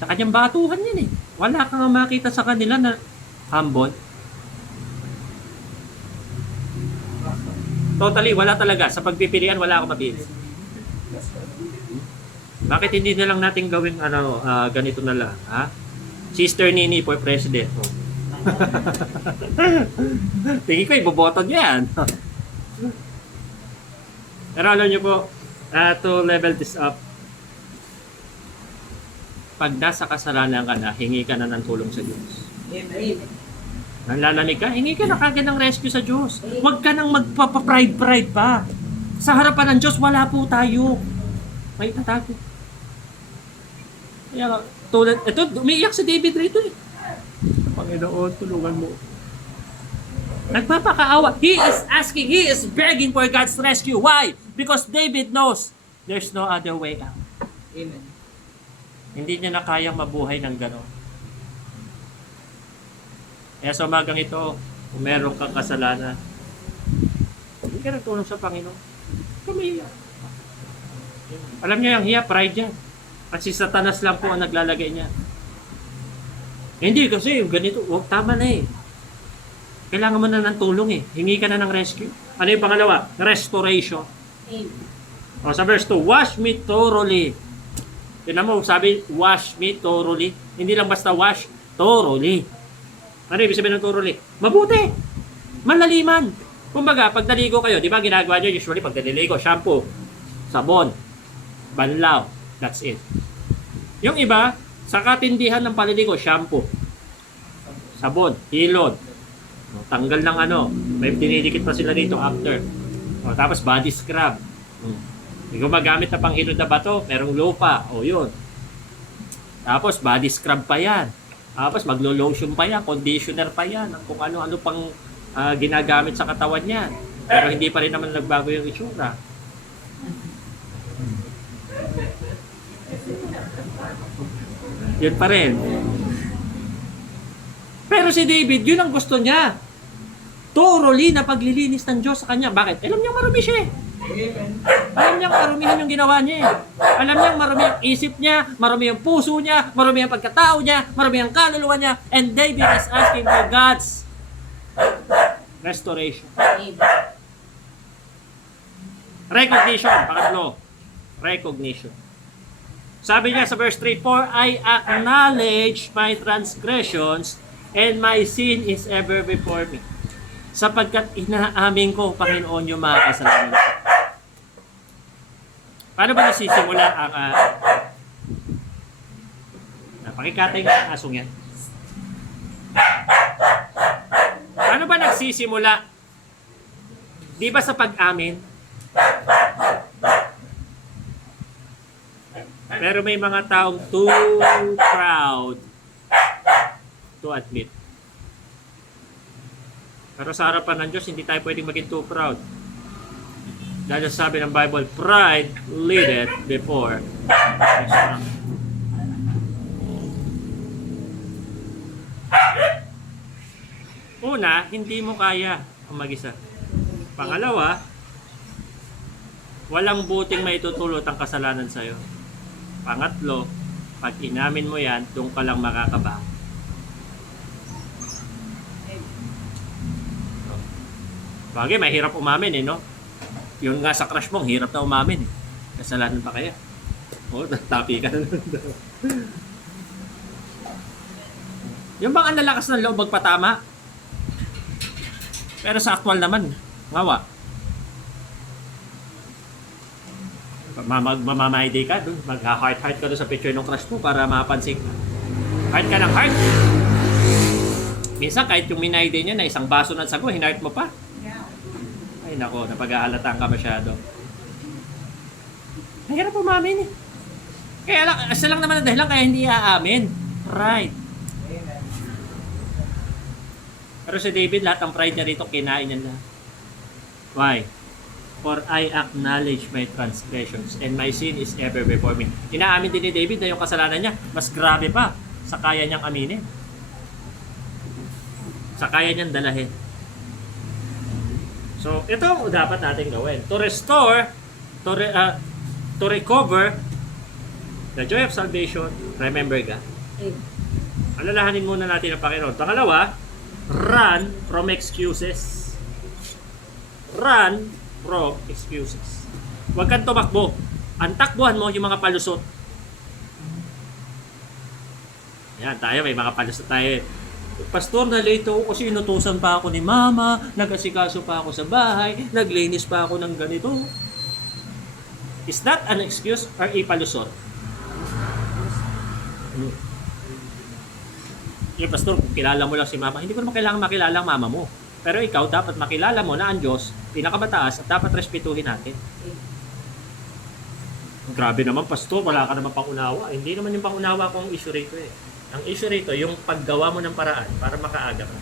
Sa kanyang batuhan yan eh. Wala kang makita sa kanila na humble. Totally, wala talaga. Sa pagpipilian, wala akong mapili. Bakit hindi na lang natin gawing ganito na lang? Ha? Sister Nini for President. Tingin ko, iboboto niya yan. Pero alam niyo po, to level this up, pag nasa kasalanan ka na, hingi ka na ng tulong sa Diyos. Amen. Nanlalamig ka, hingi ka na kagad ng rescue sa Diyos. Huwag ka nang magpapapride-pride pa. Sa harapan ng Diyos, wala po tayo. May tatago. Kaya tulad, ito, umiiyak si David rito eh. Panginoon, tulungan mo. Nagpapakaawa. He is asking, he is begging for God's rescue. Why? Because David knows there's no other way out. Amen. Hindi niya na kayang mabuhay ng gano'n. Kaya sa umagang ito, kung meron kang kasalanan, hindi ka nagtulong sa Panginoon. Kumihiya. Alam niyo yung hiya, pride yan. At si Satanas lang po ang naglalagay niya. Hindi kasi yung ganito, tama na eh. Kailangan mo na ng tulong eh. Hingi ka na ng rescue. Ano yung pangalawa? Restoration. Amen. O, sa verse 2, wash me thoroughly. Tinan mo, sabi, wash me thoroughly. Hindi lang basta wash, thoroughly. Ano ibig sabihin ng thoroughly? Mabuti. Malaliman. Kumbaga, pag naligo kayo, di ba ginagawa nyo usually pag naliligo, shampoo, sabon, banlaw, that's it. Yung iba, sa katindihan ng paliligo, shampoo, sabon, hilod, tanggal ng ano, may dinidikit pa sila dito after. O, tapos body scrub. Kung magamit na pang hilod na bato, merong lupa. O yun. Tapos body scrub pa yan. Tapos maglo-lotion pa yan, conditioner pa yan, kung ano-ano pang ginagamit sa katawan niya. Pero hindi pa rin naman nagbago yung itsura. Yun pa rin. Pero si David, yun ang gusto niya. Thoroughly na paglilinis ng Diyos sa kanya. Bakit? Alam niya marumi siya eh. Alam niya marumihan yung ginawa niya eh. Alam niya marumi ang isip niya, marumi ang puso niya, marumi ang pagkatao niya, marumi ang kaluluwa niya. And David is asking for God's restoration. Amen. Recognition. Pangatlo. Recognition. Sabi niya sa verse 3, for I acknowledge my transgressions and my sin is ever before me. Sapagkat inaamin ko, Panginoon, yung mga kasalanan. Paano ba nasisimula ang pakikatay ng asong yan? Paano ba nagsisimula? Di ba sa pag-amin? Pero may mga taong too proud to admit. Pero sa harapan ng Diyos, hindi tayo pwedeng maging too proud. Dahil sabi ng Bible, pride leadeth before destruction. Una, hindi mo kaya ang mag-isa. Pangalawa, walang buting maitutulot ang kasalanan sa'yo. Pangatlo, pag inamin mo yan, doon ka lang makakabago. Bagay, mahirap umamin eh, no? Yun nga sa crush mo, hirap na umamin eh. Kasalanan pa kaya? Oo, tapi ka na. Yung bang ang lalakas ng loob magpatama? Pero sa actual naman, ngawa. Mamamahiday ka doon, mag-heart-heart ka doon sa picture ng crush mo para mapansin ka. Heart ka ng heart. Minsan kahit yung minahiday niya na isang baso ng sago, hinart mo pa. Ay nako, napag-aalatan ka masyado. Mahirap umamin eh. Kaya lang, asa lang naman ang dahilan kaya hindi aamin. Pride. Pero si David, lahat ng pride niya rito, kinain niya na. Why? For I acknowledge my transgressions and my sin is ever before me. Inaamin din ni David na yung kasalanan niya, mas grabe pa sa kaya niyang aminin. Sa kaya niyang dalahin. So, ito ang dapat natin gawin. To restore, to recover the joy of salvation, remember God. Alalahanin muna natin ang Panginoon. Pangalawa, run from excuses. Run from excuses. Huwag kang tumakbo. Ang takbuhan mo yung mga palusot. Yan, tayo may mga palusot tayo. Pastor, na-late ako kasi inutusan pa ako ni Mama, nag-asikaso pa ako sa bahay, naglinis pa ako ng ganito. Is that an excuse or a palusot? Pastor, kilala mo lang si Mama. Hindi ko naman kailangan makilala ang Mama mo. Pero ikaw, dapat makilala mo na ang Diyos, pinakamataas, at dapat respetuhin natin. Grabe naman, Pastor, wala ka naman pangunawa. Hindi naman yung pangunawa kong issue rito eh. Ang issue rito, yung paggawa mo ng paraan para makaaga ka.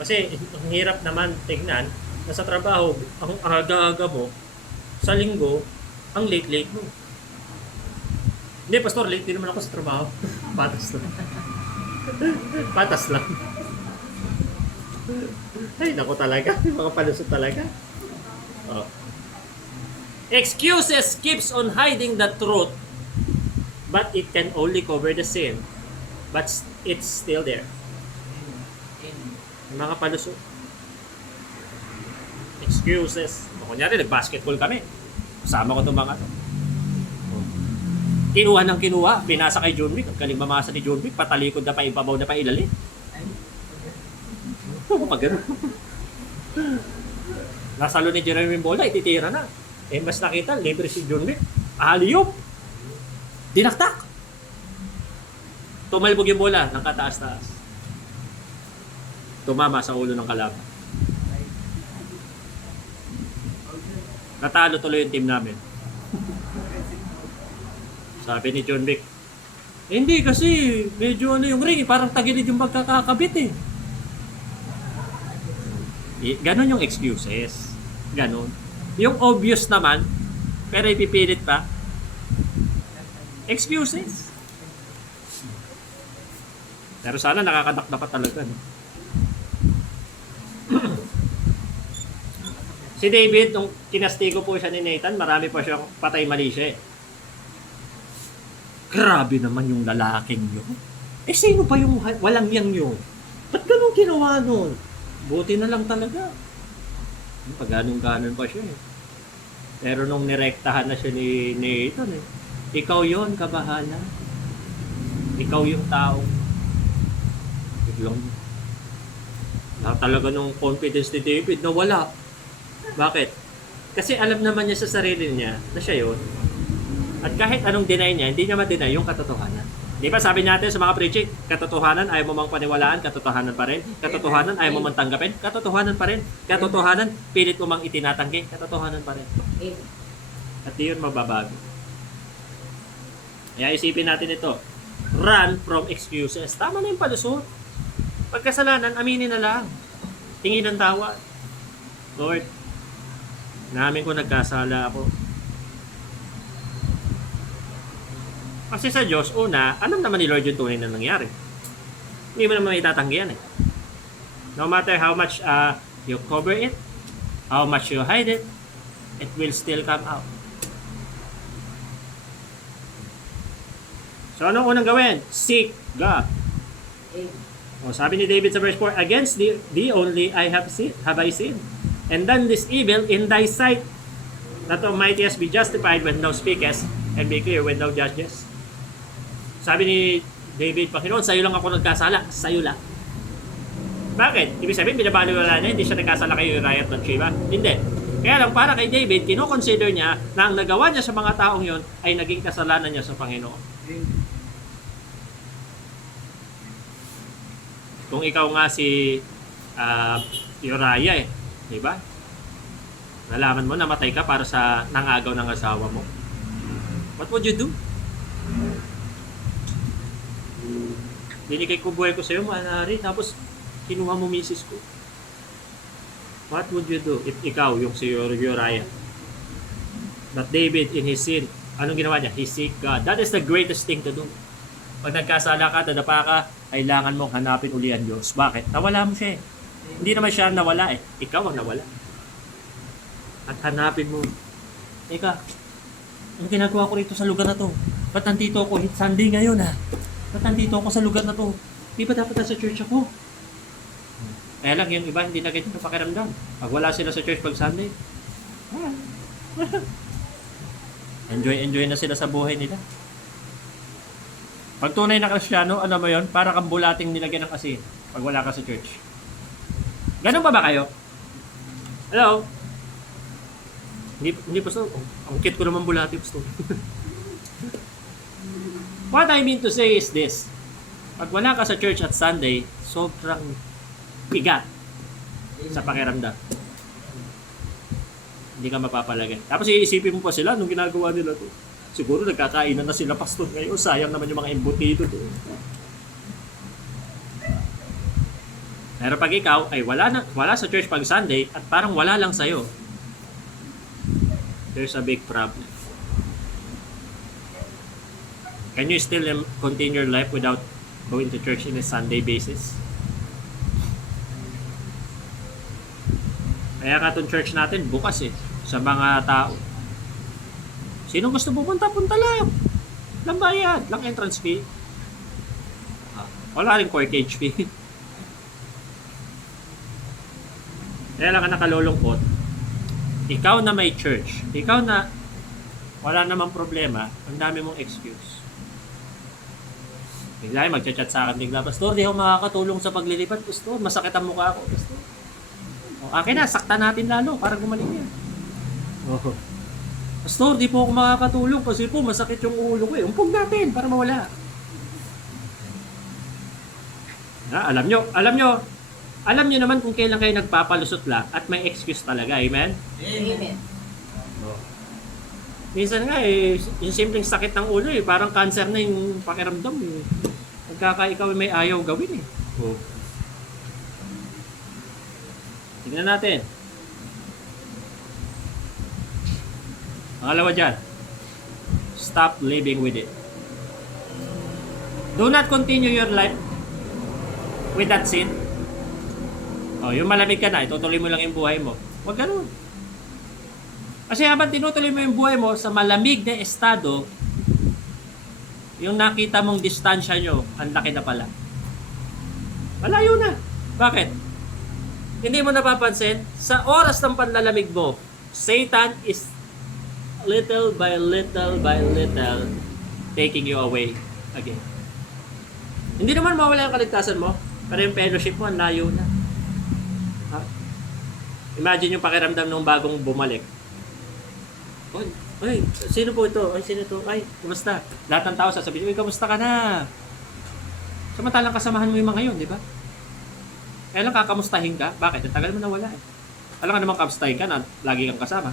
Kasi ang hirap naman tignan na sa trabaho, ang aga-aga mo, sa linggo, ang late-late mo. Hindi, pastor, late din naman ako sa trabaho. Patas lang. Patas lang. Ay, naku talaga. Mga palusot talaga. Oh. Excuses keeps on hiding the truth, but it can only cover the sin. But it's still there. Amen. Mga palusot. Excuses. Kunyari, nag-basketball kami. Kasama ko itong mga to. Kinuha ng kinuha. Pinasa kay John Wick. Ang galing mamasa ni John Wick. Patalikod na pa ibabaw na pa ilalim. Ay, Pag gano'n. Nasalo ni Jeremy bola, ititira na. Eh, mas nakita, libre si John Wick. Aliyop. Dinaktak. Tumalbog yung bola ng kataas-taas. Tumama sa ulo ng kalaban. Natalo tuloy yung team namin. Sabi ni John Wick, hindi kasi medyo ano yung ring, parang tagilid yung magkakakabit eh. Ganon yung excuses. Ganon. Yung obvious naman, pero ipipilit pa. Excuses. Pero sana nakakadakda pa talaga. No? Si David, nung kinastigo po siya ni Nathan, marami pa siyang patay mali siya eh. Grabe naman yung lalaking yun. Eh sino pa yung walang yang yun? Ba't ganun ginawa nun? Buti na lang talaga. Pag-ganun-ganon pa siya eh. Pero nung nirektahan na siya ni Nathan eh, ikaw yon kabahala. Ikaw yung tao. Biglang talaga nung confidence ni David na wala. Bakit? Kasi alam naman niya sa sarili niya na siya yun. At kahit anong deny niya, hindi niya ma-deny yung katotohanan. Di ba sabi natin sa mga preaching, katotohanan ayaw mo mang paniwalaan, katotohanan pa rin. Katotohanan ayaw mo mang tanggapin, katotohanan pa rin. Katotohanan, pilit mo mang itinatanggi, katotohanan pa rin. Amen. At yun mababago. Kaya isipin natin ito. Run from excuses. Tama na yung palusot. Pagkasalanan, aminin na lang. Tingin ng tawa. Lord, namin ko nagkasala ako. Kasi sa Diyos, una, alam naman ni Lord yung tunay na nangyari. Hindi mo naman itatanggi yan eh. No matter how much you cover it, how much you hide it, it will still come out. So anong unang gawin? Seek God. Amen. O, sabi ni David sa verse 4, against thee only I have I sinned, and done this evil in thy sight, that thou mightest be justified when thou speakest, and be clear when thou judgest. Sabi ni David, Panginoon, sa'yo lang ako nagkasala. Sa'yo lang. Bakit? Ibig sabihin, binabaliwala niya, hindi siya nagkasala kay Uriah at Bathsheba. Hindi. Kaya lang, para kay David, kinoconsider niya na ang nagawa niya sa mga taong yon ay naging kasalanan niya sa Panginoon. Kung ikaw nga si Uriah di ba? Nalaman mo, namatay ka para sa nangagaw ng asawa mo. What would you do? Binigay ko buhay ko sa'yo, manari, tapos kinuha mo misis ko. What would you do if ikaw yung si Uriah? But David, in his sin, anong ginawa niya? He seek God. That is the greatest thing to do. Pag nagkasala ka, dadapa ka, kailangan mong hanapin uli ang Diyos. Bakit? Nawala mo siya eh. Hindi naman siya nawala eh. Ikaw ang nawala. At hanapin mo. Teka, ang ginagawa ko rito sa lugar na to? Ba't nandito ako? Hit Sunday ngayon ha? Ba't nandito ako sa lugar na to? Di ba dapat nasa church ako? Kaya lang yung iba hindi na ganyan pakiramdam. Pag wala sila sa church pag Sunday, enjoy na sila sa buhay nila. Pag tunay na Kristiyano, ano mo yun? Para kang bulating nilagyan ng asin pag wala ka sa church. Ganun ba kayo? Hello? Hindi pastor. Ang cute ko naman bulati, pastor. What I mean to say is this. Pag wala ka sa church at Sunday, sobrang bigat sa pakiramdam. Hindi ka mapapalagay. Tapos iisipin mo pa sila nung ginagawa nila to. Siguro nagkakainan na sila pastor ngayon. Sayang naman yung mga embutido doon. Pero pag ikaw ay wala sa church pag Sunday at parang wala lang sa'yo, there's a big problem. Can you still continue your life without going to church in a Sunday basis? Kaya nga itong church natin bukas sa mga tao. Sino gusto pupunta, punta lang. Lang bayad, lang entrance fee. Wala rin corkage fee. Kaya lang ka nakalulungkot. Ikaw na may church, ikaw na wala namang problema, ang dami mong excuse. Bigla magchat-chat sa akin bigla, Pastor, di ako makakatulong sa paglilipat. Pastor, masakit ang mukha ko. Pastor. Okay na, sakta natin lalo para gumaling yan. Oh. Pastor, di po ako makakatulong kasi po masakit yung ulo ko. Umpog natin para mawala. Alam nyo naman kung kailan kayo nagpapalusot lang at may excuse talaga. Amen? Amen. Minsan nga yung simpleng sakit ng ulo parang cancer na yung pakiramdam ikaw may ayaw gawin Tingnan natin. Pangalawa dyan. Stop living with it. Do not continue your life with that sin. Yung malamig ka na, itutuloy mo lang yung buhay mo. Huwag ganun. Kasi habang tinutuloy mo yung buhay mo sa malamig na estado, yung nakita mong distansya nyo, ang laki na pala. Malayo na. Bakit? Hindi mo napapansin, sa oras ng panlalamig mo, Satan is little by little taking you away again. Hindi naman mawala ang kaligtasan mo, pero yung fellowship mo, ang layo na. Imagine yung pakiramdam ng bagong bumalik. Ay, sino po ito? Ay, sino ito? Ay, kumusta? Lahat ng tao sasabihin, kamusta ka na? Samantalang kasamahan mo yung mga yun, di ba? Kaya lang kakamustahin ka. Bakit? Ang tagal mo nawala Alam ka naman kamustahin ka na lagi kang kasama.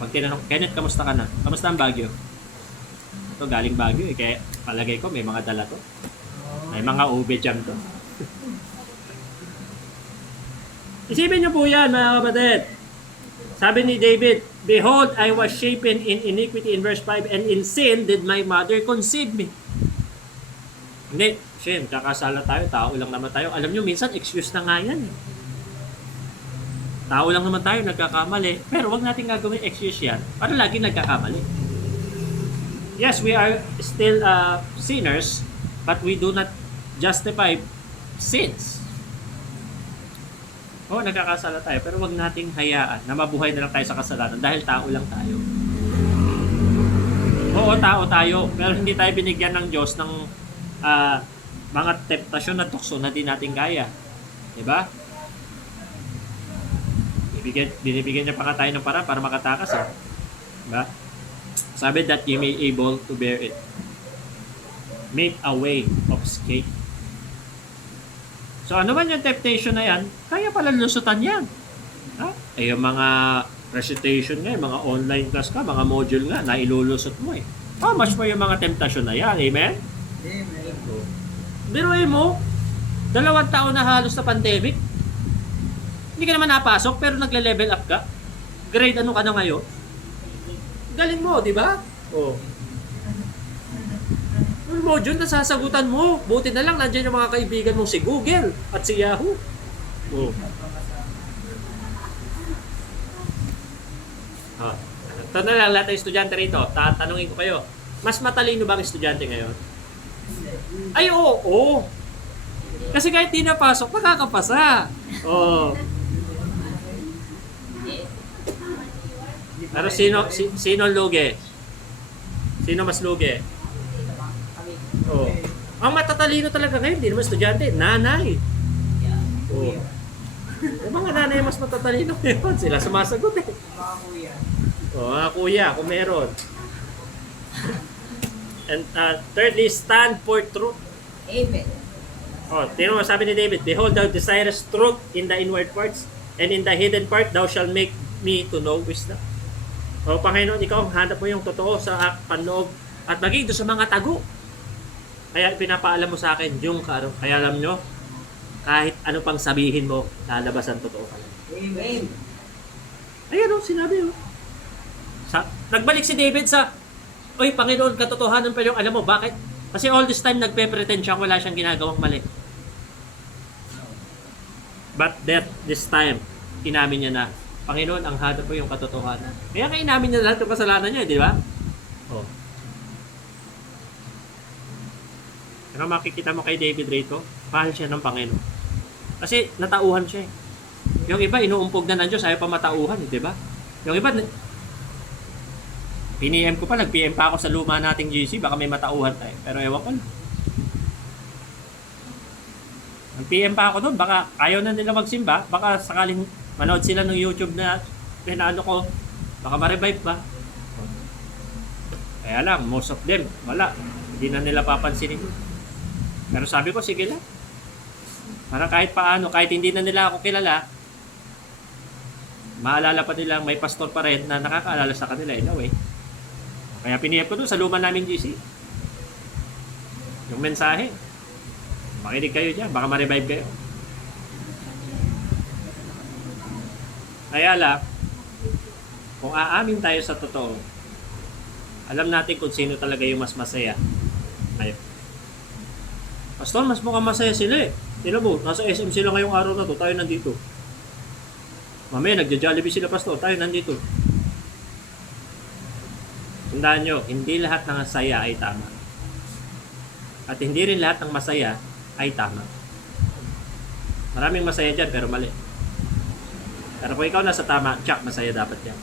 Pag tinanong, Kenneth, kamusta ka na? Kamusta ang Baguio? Ito, galing Baguio kaya palagay ko may mga dala to. May mga ube jam to. Isipin niyo po yan, mga kapatid. Sabi ni David, Behold, I was shapen in iniquity in verse 5, and in sin did my mother conceive me. Hindi, Shem, kakasala tayo, tao lang naman tayo. Alam niyo, minsan excuse na nga yan. Tao lang naman tayo, nagkakamali. Pero wag natin gagawin excuse yan para lagi nagkakamali. Yes, we are still sinners, but we do not justify sins. Nagkakasala tayo, pero wag nating hayaan na mabuhay na lang tayo sa kasalanan dahil tao lang tayo. Oo, tao tayo, pero hindi tayo binigyan ng Diyos ng mga temptasyon na tukso na di natin kaya. Diba? Binibigyan niya pa nga tayo ng para makatakas. Diba? Sabi that you may able to bear it. Make a way of escape. So ano man yung temptation na yan, kaya pala lusutan yan. Yung mga recitation nga, mga online class ka, mga module nga, nailulusot mo much pa yung mga temptation na yan. Amen? Amen. Biruin mo, 2 taon na halos na pandemic, hindi ka naman napasok pero nagle-level up ka. Grade ano ka na ngayon? Galing mo, di ba? Yung module na sasagutan mo. Buti na lang nandiyan yung mga kaibigan mong si Google at si Yahoo. Ito na lang lahat ng estudyante rito. Tatanungin ko kayo. Mas matalino ba ang estudyante ngayon? Ay, oo. Kasi kahit di napasok, makakapasa. Pero sino lugi? Sino mas lugi? Ang matatalino talaga ngayon, hindi naman estudyante, nanay. Yung mga nanay mas matatalino ngayon, sila sumasagot Mga kuya. Kuya, kung meron. And thirdly, stand for truth. Amen. Tingnan mo, sabi ni David, Behold, thou desirest truth in the inward parts, and in the hidden part thou shalt make me to know wisdom. O Panginoon, ikaw ang hanap mo yung totoo sa panloob at maging doon sa mga tago. Kaya pinapaalam mo sa akin yung kaaro. Kaya alam nyo, kahit ano pang sabihin mo, lalabas ang totoo ka lang. Amen. Ayan o, sinabi o. Nagbalik si David sa, oy Panginoon, katotohanan pa yung alam mo. Bakit? Kasi all this time nagpe-pretend siya wala siyang ginagawang mali. But this time, inamin niya na, Panginoon, ang hanap ko yung katotohanan. Kaya inamin niya lahat yung kasalanan niya, di ba? Oh. Pero makikita mo kay David rito, mahal siya ng Panginoon. Kasi natauhan siya eh. Yung iba, inuumpog na ng Diyos, ayaw pa matauhan, di ba? Yung iba, piniem ko pa, nag-PM pa ako sa luma nating GC, baka may matauhan tayo. Pero ewan ko na. Nag-PM pa ako doon, baka ayaw na nila magsimba, baka sakaling manood sila ng YouTube na pinaano ko, baka ma-revive ba? Kaya lang, most of them, wala. Hindi na nila papansinin. Pero sabi ko, sige lang. Para kahit paano, kahit hindi na nila ako kilala, maalala pa nila may pastor pa rin na nakakaalala sa kanila in a way. Kaya pinihap ko doon sa luma naming GC. Yung mensahe. Makinig kayo dyan, baka ma-revive kayo. Kaya lang, kung aamin tayo sa totoo, alam natin kung sino talaga yung mas masaya. Ayun. Pastor, mas mukhang masaya sila eh. Tila mo, nasa SM sila ngayong araw na to, tayo nandito. Mamaya, nagja-Jollibee sila, Pastor, tayo nandito. Tandaan nyo, hindi lahat ng saya ay tama. At hindi rin lahat ng masaya ay tama. Maraming masaya dyan, pero mali. Pero kung ikaw nasa tama, tsak, masaya dapat yan.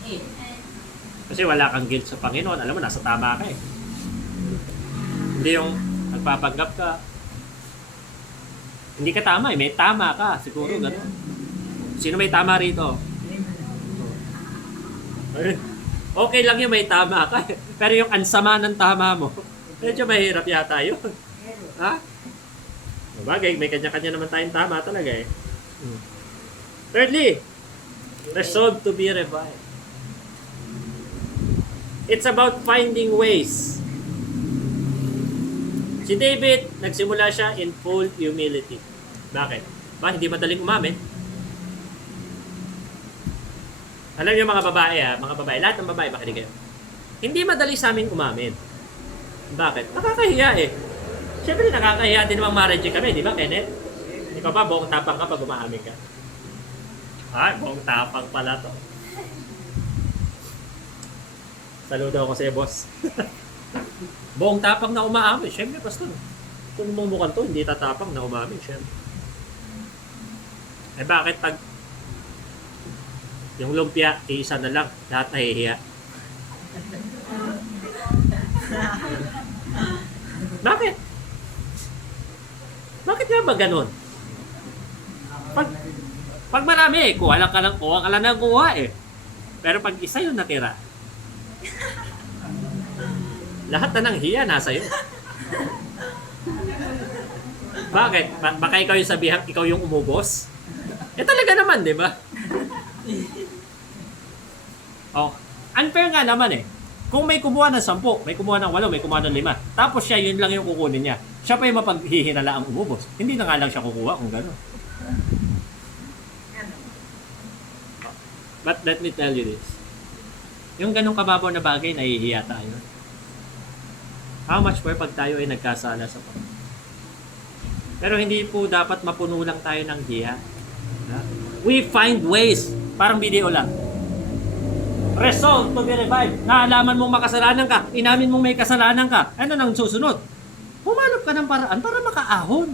Kasi wala kang guilt sa Panginoon. Alam mo, nasa tama ka eh. Hindi yung nagpapanggap ka. Hindi ka tama eh. May tama ka. Siguro gano'n. Sino may tama rito? Okay lang yung may tama ka. Pero yung ansama ng tama mo, medyo mahirap yata yun. Ha? Bagay, may kanya-kanya naman tayong tama talaga eh. Thirdly, resolve to be revived. It's about finding ways. Si David, nagsimula siya in full humility. Bakit? Ba, hindi madaling umamin. Alam niyo mga babae lahat ng babae, makinig kayo. Hindi madali sa amin umamin. Bakit? Nakakahiya eh. Siyempre nakakahiya din naman marriage kami, di ba Kenneth? Ikaw ba, buong tapang ka pag umaamin ka? Ay, buong tapang pala to. Saludo ako sa'yo, boss. Buong tapang na umaamin. Siyempre, pastor. Kung mumukan to, hindi tatapang na umaamin. Siyempre. Eh bakit pag yung lumpia, isa na lang, lahat nahihiya? Bakit? Bakit nga ba ganun? Pag marami, kuha ka lang ng kuha eh. Pero pag isa yung natira, lahat na ng hiya nasa iyo. Bakit? Baka ikaw yung sabihan, ikaw yung umubos? Eh talaga naman, di ba? Oh, unfair nga naman eh. Kung may kumuha ng 10, may kumuha ng 8, may kumuha ng 5, tapos siya yun lang yung kukunin niya, siya pa yung mapaghihinala ang umubos. Hindi na nga lang siya kukuha kung gano'n. But let me tell you this. Yung ganong kababaw na bagay, nahihiya tayo. How much more pag tayo ay nagkasala sa Panginoon? Pero hindi po dapat mapuno lang tayo ng hiya. We find ways. Parang video lang. Resolve to be revived. Naalaman mong makasalanan ka. Inamin mong may kasalanan ka. Ano nang susunod? Humanap ka ng paraan para makaahon.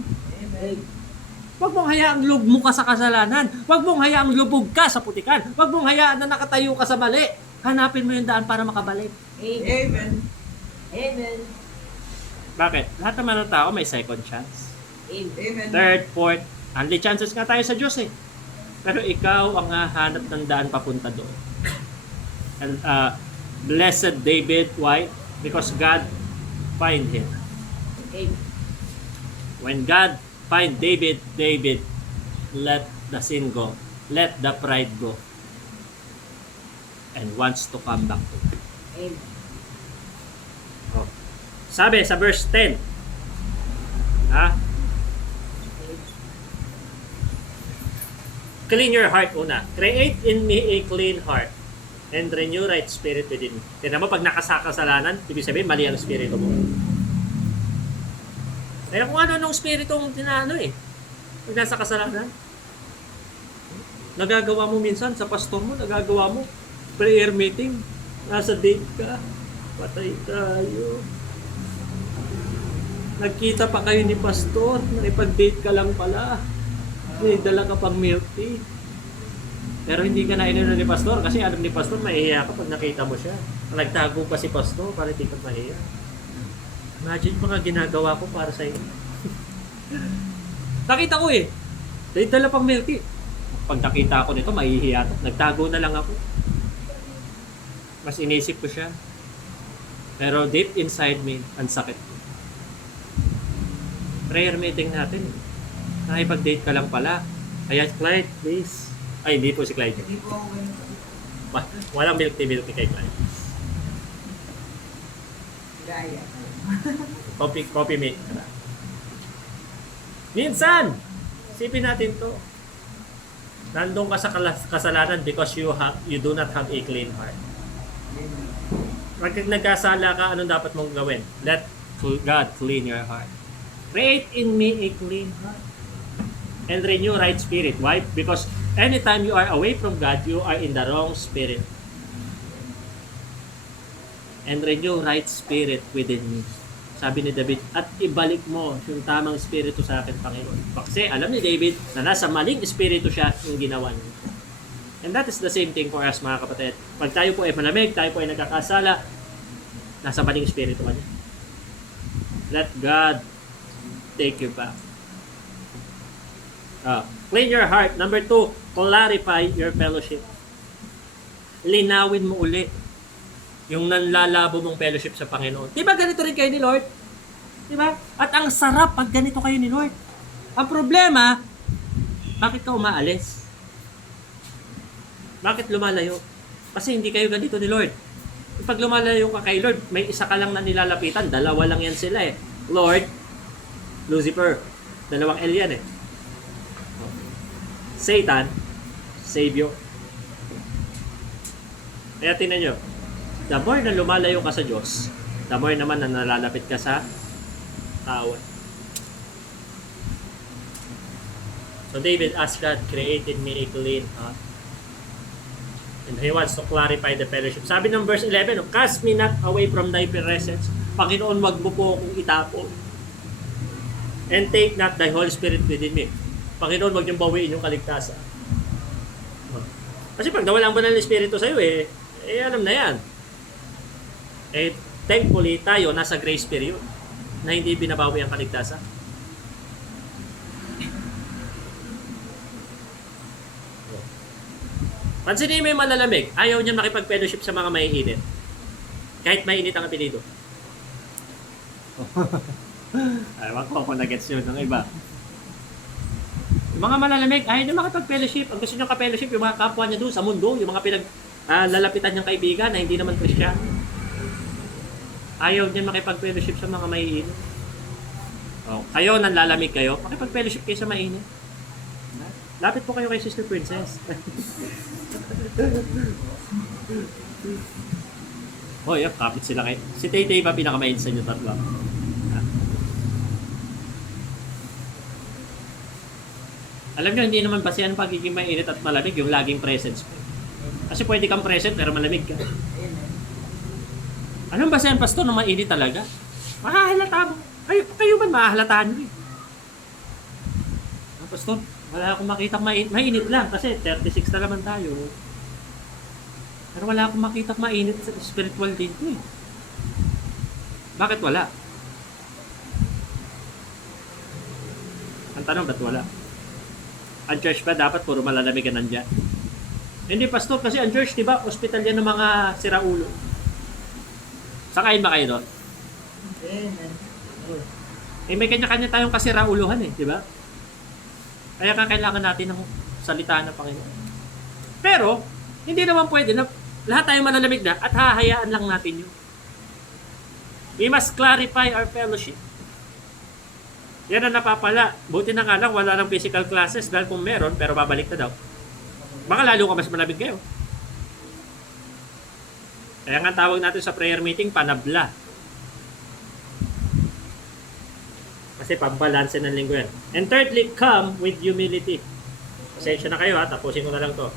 Huwag mong hayaang lugmo ka sa kasalanan. Huwag mong hayaang lubog ka sa putikan. Huwag mong hayaan na nakatayo ka sa mali. Hanapin mo yung daan para makabalik. Amen. Amen. Bakit? Lahat naman ng tao may second chance. Amen. Third, fourth. Only chances nga tayo sa Diyos eh. Pero ikaw ang hahanap ng daan papunta doon. And blessed David, why? Because God find him. Amen. When God find David, David let the sin go. Let the pride go. and wants to come back to you. Amen. Oh. Sabi sa verse 10, ha? Clean your heart una. Create in me a clean heart and renew right spirit within me. Tignan mo, pag nakasakasalanan, ibig sabihin, mali ang spirito mo. Kaya kung ano nung spirito ang tinano eh. Pag nasa kasalanan, nagagawa mo minsan sa pastor mo, nagagawa mo. Prayer meeting, nasa date ka, patay tayo. Nagkita pa kayo ni pastor, nakipag-date ka lang pala. May dala ka pang milk tea. Pero hindi ka na ininom ni pastor kasi alam ni pastor, mahihiya ka pag nakita mo siya. Nagtago pa si pastor para hindi ka mahihiya. Imagine mga ginagawa ko para sa iyo. Nakita ko eh. May dala pang milk tea. Pag nakita ko nito, mahihiya to. Nagtago na lang ako. Mas inisip ko siya. Pero deep inside me, ang sakit. Prayer meeting natin. Nakipag-date ka lang pala. Kaya Clyde, please. Ay, hindi po si Clyde. Hindi po ako ganun. Walang milk tea kay Clyde. Gaya. Coffee mate. Minsan, isipin natin to. Nandun ka sa kasalanan because you do not have a clean heart. Pag nagkasala ka, anong dapat mong gawin? Let God clean your heart. Create in me a clean heart and renew right spirit. Why? Because anytime you are away from God, you are in the wrong spirit. And renew right spirit within me. Sabi ni David, at ibalik mo yung tamang espiritu sa akin, Panginoon. Kasi alam ni David na nasa maling espiritu siya yung ginawa niya. And that is the same thing for us, mga kapatid. Pag tayo po ay malamig, tayo po ay nagkakasala, nasa maling espiritu ka niya. Let God take you back. Clean your heart. Number 2, clarify your fellowship. Linawin mo uli yung nanlalabo mong fellowship sa Panginoon. Diba ganito rin kayo ni Lord? Diba? At ang sarap pag ganito kayo ni Lord. Ang problema, bakit ka umaalis? Bakit lumalayo? Kasi hindi kayo ganito ni Lord. Pag lumalayo ka kay Lord, may isa ka lang na nilalapitan. Dalawa lang yan sila eh. Lord, Lucifer. Dalawang L yan eh. Satan, Savior. Kaya tingnan nyo, the more na lumalayo ka sa Diyos, the more naman na nalalapit ka sa tao. So David asked God, create in me a clean heart. And he wants to clarify the fellowship. Sabi ng verse 11, cast me not away from thy presence. Panginoon, wag mo po akong itapon. And take not thy Holy Spirit within me. Panginoon, wag niyong bawiin yung kaligtasan. Kasi pag nawala ang banal na Espiritu sa'yo alam na yan. Thankfully, tayo nasa grace period na hindi binabawi ang kaligtasan. Pansinin mo yung malalamig, ayaw niya makipag-fellowship sa mga maiinit. Kahit mainit ang apelido. Ewan ko kung nag-gets yun ng iba. Yung mga malalamig, ayaw niya makipag-fellowship. Ang gusto niya ka-fellowship, yung mga kapwa niya doon sa mundo, yung mga lalapitan niyang kaibigan na hindi naman Christian. Ayaw niya makipag-fellowship sa mga maiinit. Kayo, nanlalamig kayo, makipag-fellowship kayo sa mainit. Lapit po kayo kay Sister Princess. Kapit sila kayo. Si Tay-Tay ba pinakamainit sa inyo tatlo? Alam nyo, hindi naman basihan pagiging mainit at malamig yung laging presence mo. Kasi pwede kang present pero malamig ka. Anong basihan, pastor, na mainit talaga? Mahahalata mo. Kayo ba mahahalataan nyo pastor, wala akong makitang mainit lang kasi 36 na naman tayo. Pero wala akong makitang mainit sa spiritual dito eh. Bakit wala? Ang tanong, ba't wala? Ang church ba dapat puro malalamig ka nandyan? Hindi pastor, kasi ang church, diba, hospital yan ng mga siraulo. Sakain ba kayo doon? Amen. May kanya-kanya tayong kasirauluhan eh, diba? Kaya kailangan natin ng salita ng Panginoon. Pero, hindi naman pwede na Lahat tayo mananamig na at hahayaan lang natin yun. We must clarify our fellowship. Yan ang napapala. Buti na nga lang, wala ng physical classes dahil kung meron, pero babalik na daw. Baka lalo ka mas malamig kayo. Kaya nga tawag natin sa prayer meeting, panabla. Kasi pambalanse ng linggo yan. And thirdly, come with humility. Pasensya na kayo ha, tapusin ko na lang to.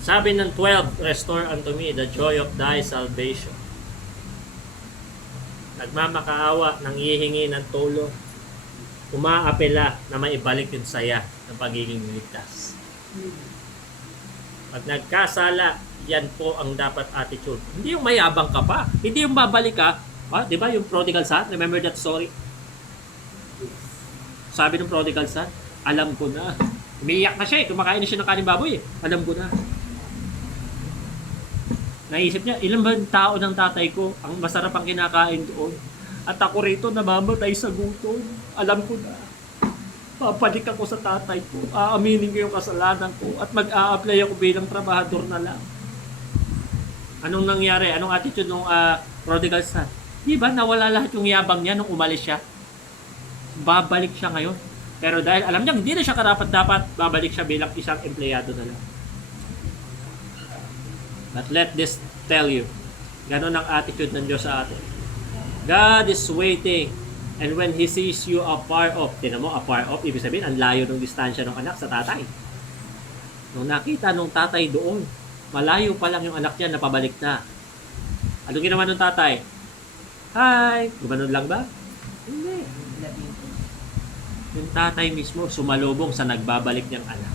Sabi ng 12, restore unto me the joy of thy salvation. Nagmamakaawa, nanghihingi ng tulong. Umaapela na maibalik yung saya ng pagiging ligtas. Pag nagkasala, yan po ang dapat attitude. Hindi yung mayabang ka pa. Hindi yung babalik ka. Di ba yung prodigal son? Remember that story? Sabi ng prodigal son, alam ko na. Umiiyak na siya kumakain na siya ng kanin baboy Alam ko na. Naisip niya, ilan ba tao ng tatay ko ang masarap ang kinakain doon? At ako rito namamatay sa gutom. Alam ko na. Papalik ako sa tatay ko. Aaminin ko yung kasalanan ko. At mag-a-apply ako bilang trabahador na lang. Anong nangyari? Anong attitude ng prodigal son? Di ba nawala lahat yung yabang niya nung umalis siya? Babalik siya ngayon. Pero dahil alam niya, hindi na siya karapat-dapat, babalik siya bilang isang empleyado na lang. But let this tell you, ganun ang attitude ng Diyos sa atin. God is waiting, and when He sees you afar off, tinan mo, afar off, ibig sabihin, ang layo ng distansya ng anak sa tatay. Nung nakita nung tatay doon, malayo pa lang yung anak niya, napabalik na. Anong ginawa ng tatay? Hi! Gumanon lang ba? Hindi. Yung tatay mismo, sumalubong sa nagbabalik niyang anak.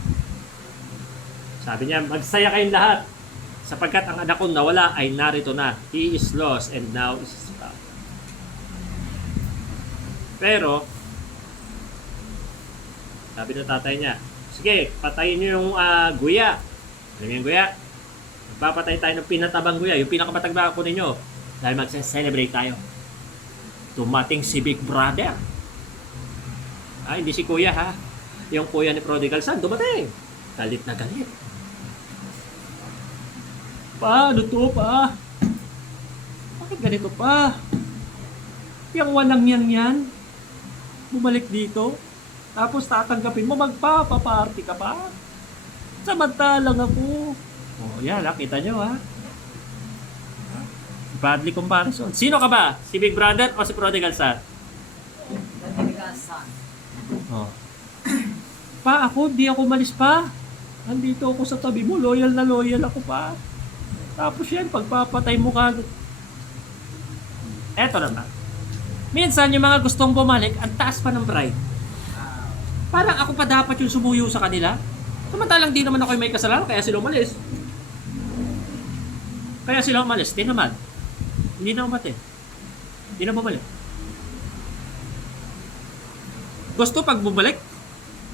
Sabi niya, magsaya kayong lahat. Sapagkat ang anak ko nawala ay narito na. He is lost and now is found. Pero, sabi ng tatay niya, sige, patayin niyo yung guya. Alam niyo yung guya? Magpapatay tayo ng pinatabang guya. Yung pinakamatagba ko ninyo. Dahil mag-celebrate tayo. Dumating si Big Brother. Hindi si kuya ha. Yung kuya ni Prodigal Son, dumating. Galit na galit. Pa, ano to pa? Bakit ganito pa? Yung walang yan, bumalik dito, tapos tatanggapin mo, magpapaparty ka pa? Samantalang ako. Yan, kita nyo ha. Badly comparison. Sino ka ba? Si Big Brother o si Prodigal Son? Prodigal son. Pa, di ako malis pa. Andito ako sa tabi mo, loyal na loyal ako pa. Tapos yan, pagpapatay mo ka. Eto naman. Minsan, yung mga gustong bumalik, ang taas pa ng pride. Parang ako pa dapat yung sumuyo sa kanila. Samantalang di naman ako may kasalanan, kaya sila umalis. Di naman. Hindi na umatin. Hindi na bumalik. Gusto pag bumalik,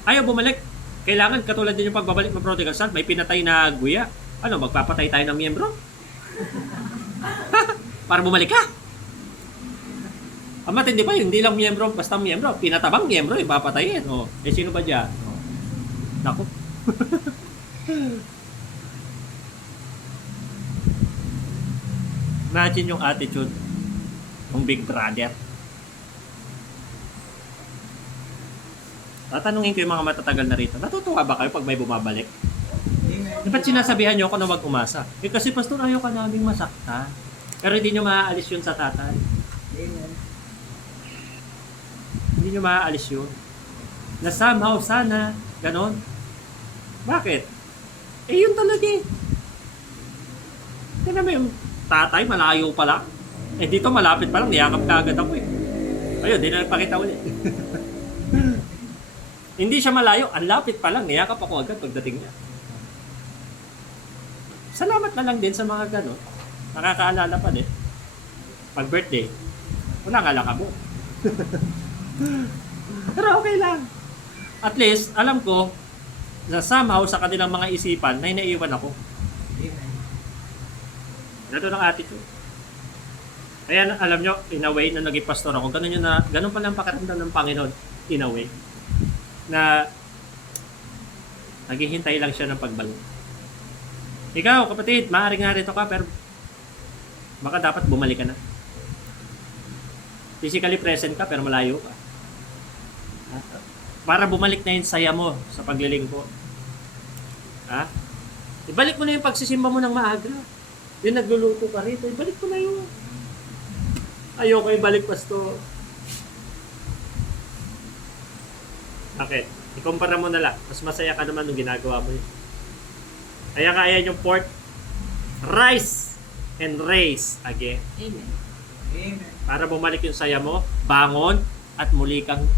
ayaw bumalik. Kailangan katulad din yung pagbabalik ng Prodigal Son, may pinatay na guya. Magpapatay tayo ng miyembro? Para bumalik ka? Ang matindi pa, hindi lang miyembro, basta miyembro. Pinatabang miyembro, papatayin. Sino ba dyan? Naku. Imagine yung attitude ng Big Brother. Tatanungin ko yung mga matatagal na rito, natutuwa ba kayo pag may bumabalik? Dapat sinasabihan nyo ako na wag umasa. Kasi pastor, ayaw ka naming masakta. Pero hindi nyo maaalis yun sa tatay. Amen. Hindi nyo maaalis yun. Na somehow, sana, ganon. Bakit? Yun talaga eh. Tignan mo yung tatay, malayo pa lang. Dito malapit pa lang, niyakap ka agad ako eh. Ayun, di na nagpakita ulit. Hindi siya malayo, ang lapit pa lang, niyakap ako agad pagdating niya. Salamat na lang din sa mga gano'n. Nakakaalala pa din. Pag birthday, wala nga lang ako. Pero okay lang. At least, alam ko, na somehow sa kanilang mga isipan na naiiwan ako. Amen. Ganun ang attitude. Kaya alam nyo, in a way, na naging pastor ako, ganun pala ang pakiramdam ng Panginoon, in a way, na naghihintay lang siya ng pagbalik. Ikaw, kapatid, maaaring narito ka, pero baka dapat bumalik ka na. Physically present ka, pero malayo ka. Para bumalik na yung saya mo sa paglilingkod. Ha? Ibalik mo na yung pagsisimba mo ng maaga. Yung nagluluto ka rito, ibalik mo na yun. Ayoko ibalik, pastor. Bakit? Ikumpara mo na lang. Mas masaya ka naman nung ginagawa mo yun. Kaya yung pork, rise and raise again. Amen. Amen. Para bumalik yung saya mo, bangon, at muli kang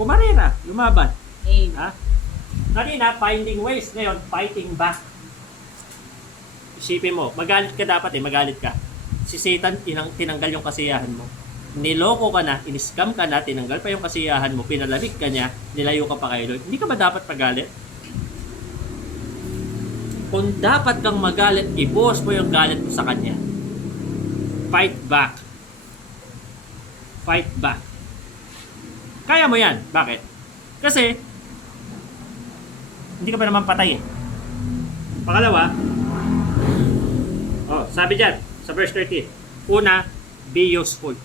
kumarera, lumaban. Amen. Ha? Kanina, finding ways. Ngayon, fighting back. Isipin mo, magalit ka dapat magalit ka. Si Satan, tinanggal yung kasiyahan mo. Niloko ka na, in-scam ka na, tinanggal pa yung kasiyahan mo, pinalamig ka niya, nilayo ka pa kay Lord. Hindi ka ba dapat magalit? Kung dapat kang magalit, ibuhos mo yung galit mo sa kanya. Fight back. Fight back. Kaya mo yan. Bakit? Kasi, hindi ka pa naman patay eh. Pangalawa, sabi dyan, sa verse 13, una, be useful.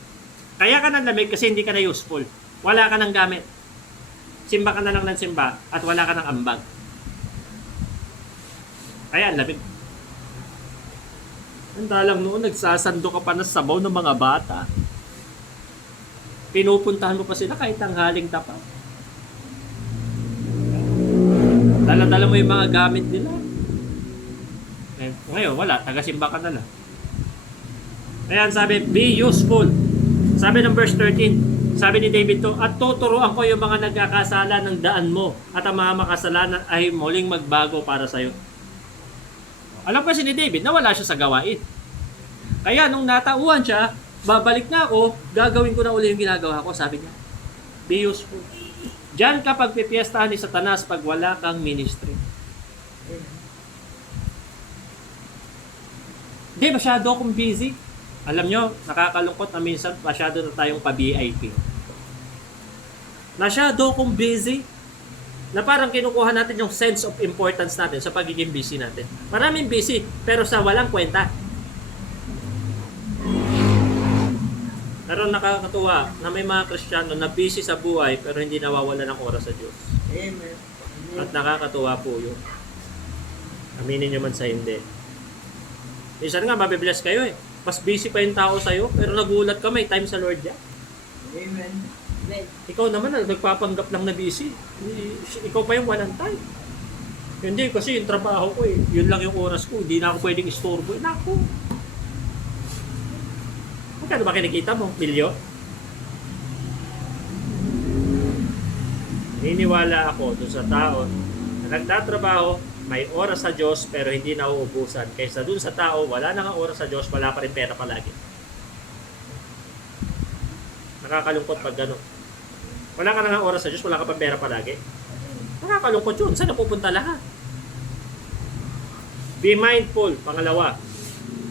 Kaya ka ng lamig kasi hindi ka na useful. Wala ka ng gamit. Simba ka na lang ng simba at wala ka ng ambag. Kaya ang lamig. Handa lang noon, nagsasando ka pa ng sabaw ng mga bata. Pinupuntahan mo pa sila kahit tanghaling tapa. Dala-dala mo yung mga gamit nila. Ngayon, wala. Taga-simba ka na lang. Ayan, sabi, be useful. Sabi ng verse 13, sabi ni David to, at tuturuan ko yung mga nagkakasala ng daan mo at ang mga makasalanan ay muling magbago para sa'yo. Alam kasi ni David na wala siya sa gawain. Kaya nung natauhan siya, babalik na ako, gagawin ko na uli yung ginagawa ko, sabi niya. Be useful. Diyan ka pagpipiestahan ni Satanas pag wala kang ministry. Hindi, masyado akong busy. Alam nyo, nakakalungkot na minsan masyado na tayong pa-VIP. Masyado akong busy na parang kinukuha natin yung sense of importance natin sa pagiging busy natin. Maraming busy, pero sa walang kwenta. Pero nakakatuwa na may mga Kristiyano na busy sa buhay pero hindi nawawala ng oras sa Diyos. Amen. At nakakatuwa po yun. Aminin nyo man sa hindi. Minsan nga, mabibless kayo eh. Mas busy pa yung tao sa'yo, pero nagulat ka, may time sa Lord yan. Amen. Amen. Ikaw naman, nagpapanggap lang na busy. Ikaw pa yung walang time. Hindi, kasi yung trabaho ko yun lang yung oras ko. Hindi na ako pwedeng istorbo. Naku. Magkano ba kinikita mo? Milyon? Niniwala ako doon sa tao na nagtatrabaho, may oras sa Diyos pero hindi nauubusan. Kaysa doon sa tao, wala na nga oras sa Diyos, wala pa rin pera palagi. Nakakalungkot pag gano'n. Wala ka na nga oras sa Diyos, wala ka pa pera palagi. Nakakalungkot yun. Saan napupunta lahat? Be mindful. Pangalawa.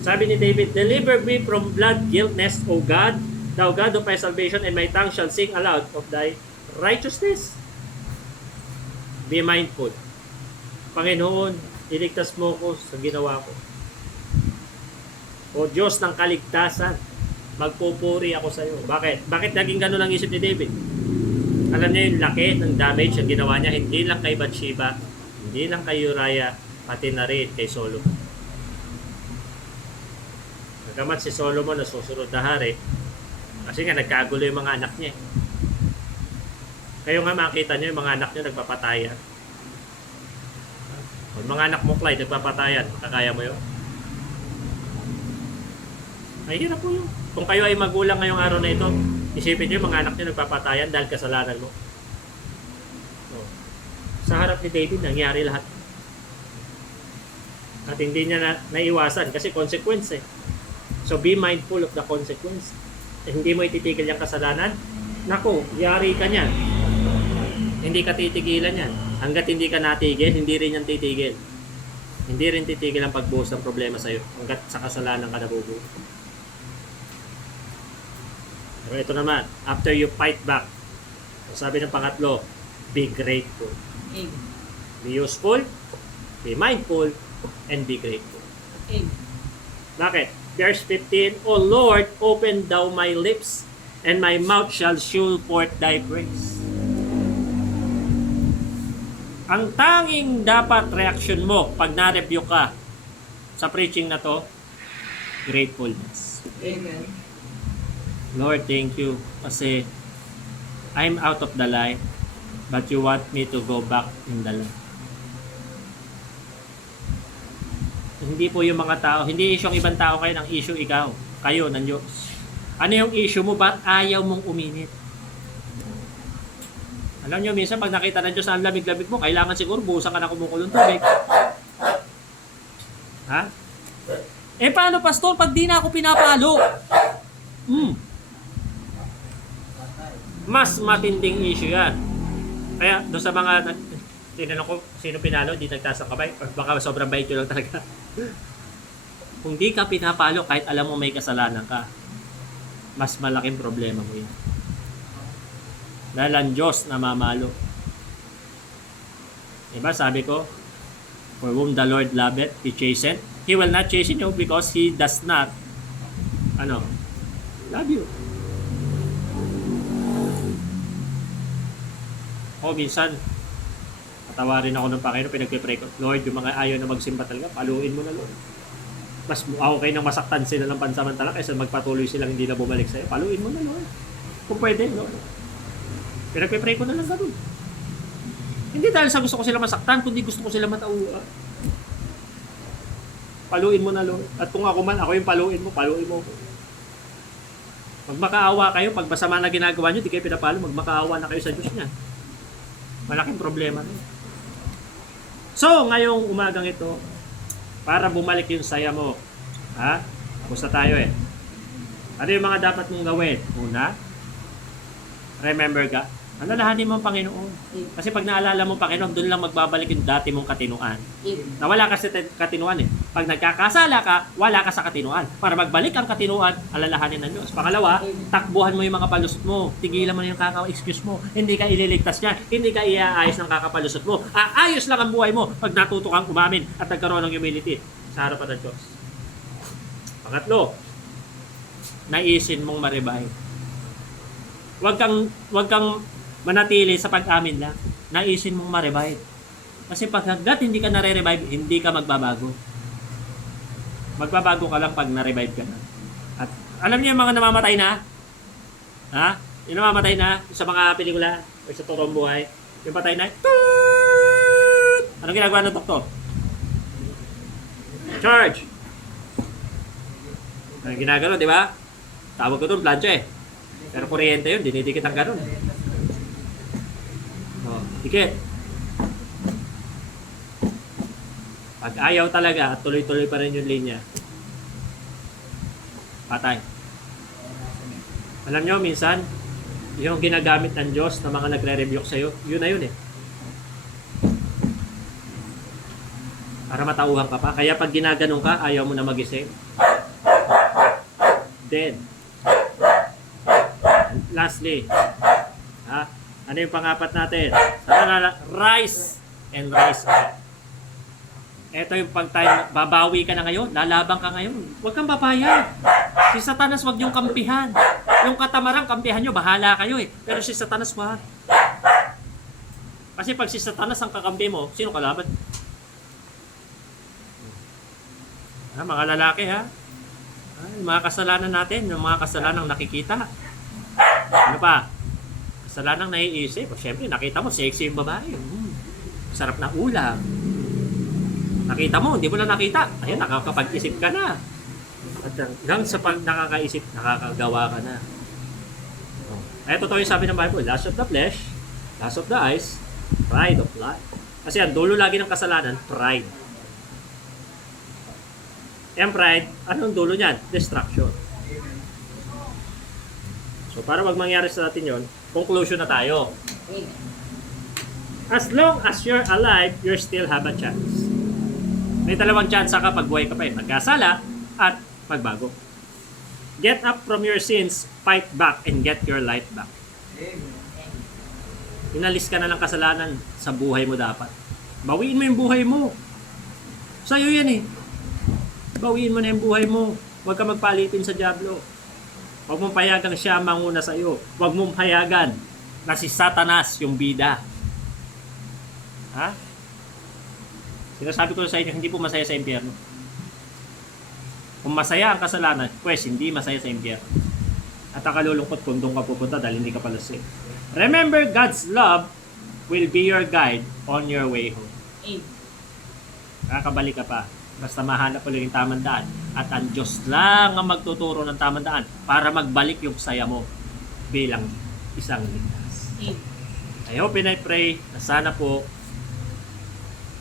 Sabi ni David, deliver me from blood guiltness, O God, thou God of my salvation, and my tongue shall sing aloud of thy righteousness. Be mindful. Panginoon, iligtas mo ko sa ginawa ko. O Diyos ng kaligtasan, magpupuri ako sa iyo. Bakit? Bakit naging gano'n ang isip ni David? Alam niya yung laki ng damage ang ginawa niya, hindi lang kay Bathsheba, hindi lang kay Uriah, pati na rin kay Solomon. Nagamat si Solomon na susunod na hari, kasi nga nagkagulo yung mga anak niya. Kayo nga makita niyo yung mga anak niyo nagpapatayan. Kung mga anak mo, Clyde, nagpapatayan, kakaya mo yun? Ay, hirap po yun. Kung kayo ay magulang ngayong araw na ito, isipin niyo yung mga anak niyo nagpapatayan dahil kasalanan mo. So, sa harap ni David, nangyari lahat. At hindi niya naiwasan kasi consequence eh. So, be mindful of the consequence. Hindi mo ititigil yung kasalanan, naku, yari ka niyan. Hindi ka titigilan yan. Hanggat hindi ka natigil, hindi rin yan titigil. Hindi rin titigil ang pagbuhos ng problema sa'yo hanggat sa kasalanan ka nabubuo. Pero ito naman, after you fight back, sabi ng pangatlo, be grateful. Amen. Be useful, be mindful, and be grateful. Amen. Bakit? Verse 15, O Lord, open thou my lips, and my mouth shall shew forth thy praise. Ang tanging dapat reaction mo pag na-review ka sa preaching na to, gratefulness. Amen. Lord, thank you kasi I'm out of the light, but you want me to go back in the light. Hindi po yung mga tao, hindi issue ang ibang tao kayo, ang issue ikaw, kayo ng Diyos. Ano yung issue mo? Ba't ayaw mong uminit? Alam nyo, minsan pag nakita ng Diyos ang lamig-lamig mo, kailangan siguro buhusan ka na kumukulong tubig. Ha? Eh paano, pastor, pag di na ako pinapalo? Mas matinding issue yan. Kaya doon sa mga tinanong ko, sino pinalo, di nagtaas ng kamay, or baka sobrang bait yun lang talaga. Kung di ka pinapalo, kahit alam mo may kasalanan ka, mas malaking problema mo yun. Dahil ang Diyos na mamalo. Diba sabi ko, for whom the Lord loveth, He chasten. He will not chasten you because He does not love you. O minsan, patawarin ako ng Panginoon, pinagpipray ko, Lord, yung mga ayaw na magsimba talaga, paluin mo na, Lord. Mas okay nang masaktan sila ng pansamantala kaysa magpatuloy silang hindi na bumalik sa'yo. Paluin mo na, Lord. Kung pwede, Lord. Pinagpipray ko na lang ganun. Hindi dahil sa gusto ko sila masaktan, kundi gusto ko sila matauhan. Paluin mo na, Lord. At kung ako man, ako yung paluin mo ako. Magmakaawa kayo, pag masama na ginagawa nyo, di kayo pinapalo, magmakaawa na kayo sa Diyos niya. Malaking problema na. So, ngayong umagang ito, para bumalik yung saya mo, ha? Tapos na tayo eh. Ano yung mga dapat mong gawin? Una, remember ka, alalahanin mo ang Panginoon. Kasi pag naalala mo ang Panginoon, doon lang magbabalik yung dati mong katinuan. Nawala ka sa katinuan eh. Pag nagkakasala ka, wala ka sa katinuan. Para magbalik ang katinuan, alalahanin ng Diyos. Pangalawa, takbuhan mo yung mga palusot mo. Tigilan mo na yung kaka-excuse mo. Hindi ka ililigtas niya. Hindi ka iaayos ng kakapalusot mo. Aayos lang ang buhay mo pag natuto kang umamin at nagkaroon ng humility sa harapan ng Diyos. Pangatlo, naisin mong ma-revive. Huwag kang manatili sa pag-amin lang. Naisin mong ma-revive. Kasi pag hanggat hindi ka nare-revive, hindi ka magbabago. Magbabago ka lang pag na-revive ka na. At alam niyo yung mga namamatay na? Ha? Yung namamatay na sa mga pelikula o sa totoong buhay, yung patay na, toot! Anong ginagawa ng doktor? Charge! Anong ginagawa, di ba? Tawag ko doon, plancha eh. Pero kuryente yun, dinidikit ang ganun. Dikit. Pag ayaw talaga at tuloy-tuloy pa rin yung linya, patay. Alam nyo, minsan, yung ginagamit ng Diyos na mga nagre-rebuke sa'yo, yun na yun eh. Para matauhan ka pa. Kaya pag ginaganon ka, ayaw mo na mag-isip. Then, lastly, ano yung pangapat natin? Rise and rise up. Ito yung pag tayo, babawi ka na ngayon, lalabang ka ngayon. Huwag kang papayag. Si Satanas wag niyong kampihan. Yung katamarang kampihan nyo, bahala kayo eh. Pero si Satanas wag. Kasi pag si Satanas ang kakampi mo, sino kalaban? Mga lalaki ha. Yung mga kasalanan natin, yung mga kasalanang nakikita. Ano pa? Kasalanang naiisip. O syempre, nakita mo, sexy yung babae. Sarap na ulam. Nakita mo, hindi mo na nakita. Ayun, nakakapag-isip ka na. At hanggang sa pag nakakaisip, nakakagawa ka na. Ito to yung sabi ng Bible, lust of the flesh, lust of the eyes, pride of life. Kasi ang dulo lagi ng kasalanan, pride. Yung pride, anong dulo niyan? Destruction. So para wag mangyari sa atin yon, conclusion na tayo. As long as you're alive, you still have a chance. May dalawang chance ka pag buhay ka pa eh. Magkasala at magbago. Get up from your sins, fight back, and get your life back. Inalis ka na ng kasalanan sa buhay mo dapat. Bawiin mo yung buhay mo. Sa'yo yan eh. Bawiin mo na yung buhay mo. Huwag ka magpalitin sa dyablo. Huwag mong payagan siya ang manguna sa'yo. Huwag mong payagan na si Satanas yung bida. Ha? Sinasabi ko sa inyo, hindi po masaya sa impyerno. Kung masaya ang kasalanan, pues hindi masaya sa impyerno. At ang kalulungkot kung doon ka pupunta dahil hindi ka pala safe. Remember, God's love will be your guide on your way home. Amen. Kakabalik ka pa. Basta mahanap ulit yung tamang daan. At ang Diyos lang ang magtuturo ng tamang daan para magbalik yung saya mo bilang isang ligtas. Amen. I hope and I pray na sana po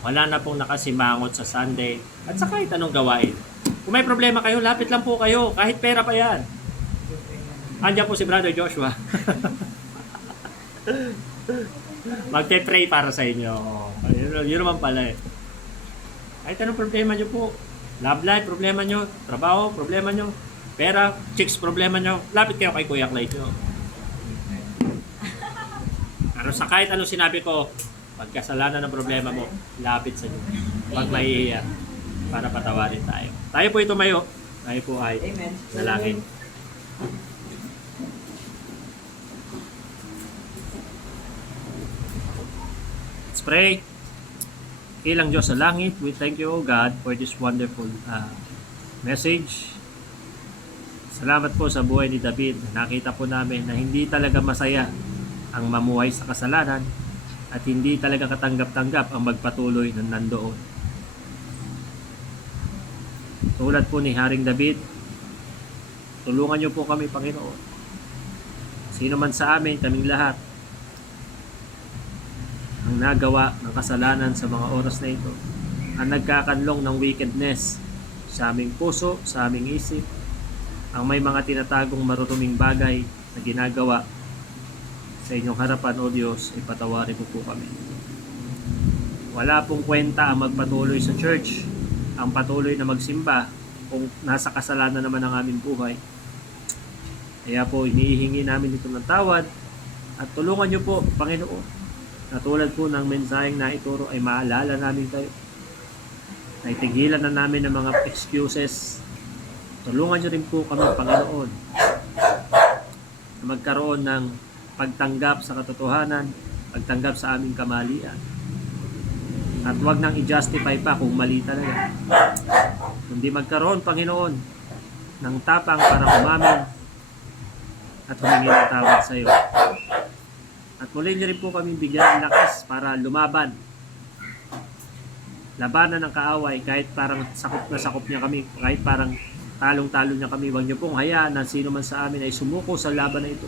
wala na pong nakasimangot sa Sunday at sa kahit anong gawain. Kung may problema kayo, lapit lang po kayo. Kahit pera pa yan. Andiyan po si Brother Joshua. Magte-pray para sa inyo. Yun naman pala eh. Kahit anong problema nyo po. Love life, problema nyo. Trabaho, problema nyo. Pera, chicks, problema nyo. Lapit kayo kay Kuya Clyde nyo. Pero sa kahit anong sinabi ko, pagkasalanan ng problema mo, lapit sa Diyos. Huwag maiiyak para patawarin tayo. Tayo po tumayo. Tayo po ay Amen. nalangin. Let's pray. Ilang Diyos sa langit, we thank you, O God, for this wonderful message. Salamat po sa buhay ni David. Nakita po namin na hindi talaga masaya ang mamuhay sa kasalanan at hindi talaga katanggap-tanggap ang magpatuloy ng nandoon. Tulad po ni Haring David, tulungan niyo po kami, Panginoon. Sino man sa amin, kaming lahat, ang nagawa ng kasalanan sa mga oras na ito, ang nagkakanlong ng wickedness sa aming puso, sa aming isip, ang may mga tinatagong maruruming bagay na ginagawa sa inyong harapan, O Diyos, ipatawarin mo po kami. Wala pong kwenta ang magpatuloy sa church, ang patuloy na magsimba kung nasa kasalanan naman ang aming buhay. Kaya po, inihihingi namin ito ng tawad at tulungan niyo po, Panginoon, na tulad po ng mensaheng na ituro ay maalala namin kayo. Naitigilan na namin ng mga excuses. Tulungan niyo rin po kami, Panginoon, na magkaroon ng pagtanggap sa katotohanan, pagtanggap sa aming kamalian. At wag nang i-justify pa kung mali talaga. Kundi magkaroon, Panginoon, ng tapang para umamin at humingi ng tawad sa iyo. At muli niyo rin po kami bigyan ng lakas para lumaban. Labanan ng kaaway kahit parang sakop na sakop niya kami, kahit parang talong-talo niya kami. Huwag niyo pong hayaan na sino man sa amin ay sumuko sa laban na ito.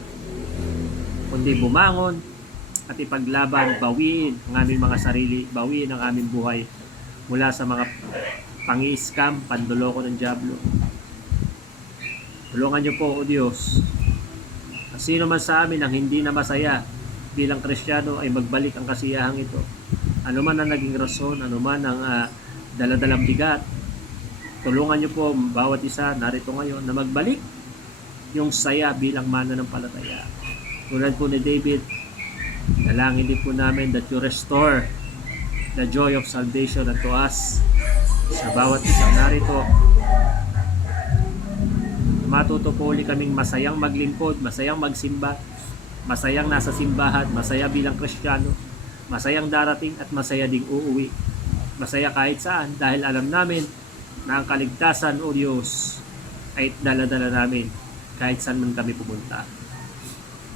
Kundi bumangon at ipaglaban, bawiin ang aming mga sarili, bawiin ang aming buhay mula sa mga pang-i-scam, panduloko ng dyablo. Tulungan niyo po, O Diyos, na sino man sa amin ang hindi na masaya bilang Kristiyano ay magbalik ang kasiyahang ito. Ano man ang naging rason, ano man ang daladalang bigat, tulungan niyo po bawat isa narito ngayon na magbalik yung saya bilang mananampalataya. Tulad po ni David, dalangin din po namin that you restore the joy of salvation unto us sa bawat isang narito. Matuto po ulit kaming masayang maglingkod, masayang magsimba, masayang nasa simbahan, masaya bilang Kristiyano, masayang darating at masaya ding uuwi. Masaya kahit saan dahil alam namin na ang kaligtasan, O Diyos, ay dala-dala namin kahit saan man kami pumunta.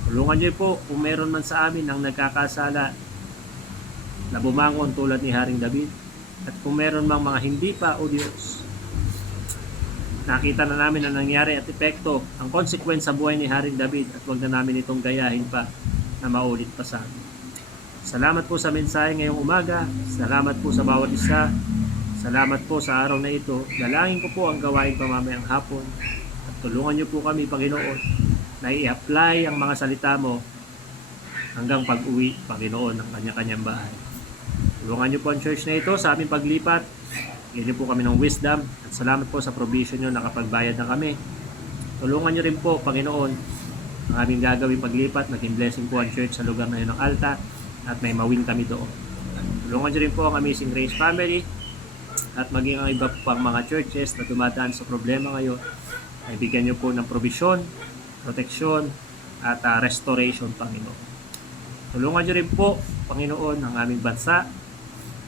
Tulungan niyo po kung meron man sa amin ang nagkakasala na bumangon tulad ni Haring David. At kung meron mang mga hindi pa, O Diyos, nakita na namin ang nangyari at epekto, ang consequence sa buhay ni Haring David at huwag na namin itong gayahin pa na maulit pa sa amin. Salamat po sa mensahe ngayong umaga. Salamat po sa bawat isa. Salamat po sa araw na ito. Dalangin ko po ang gawain pa mamayang hapon. At tulungan niyo po kami, Panginoon, na i-apply ang mga salita mo hanggang pag-uwi, Panginoon, ng kanya-kanyang bahay. Tulungan niyo po ang church na ito sa aming paglipat. Bigyan niyo po kami ng wisdom at salamat po sa provision niyo na kapagbayad na kami. Tulungan niyo rin po, Panginoon, ang aming gagawin paglipat. Naging blessing po ang church sa lugar na yun ng Alta at may mawin kami doon. Tulungan niyo rin po ang Amazing Grace Family at maging ang iba pang mga churches na dumadaan sa problema ngayon ay bigyan niyo po ng provision, proteksyon, at restoration, Panginoon. Tulungan niyo rin po, Panginoon, ang aming bansa,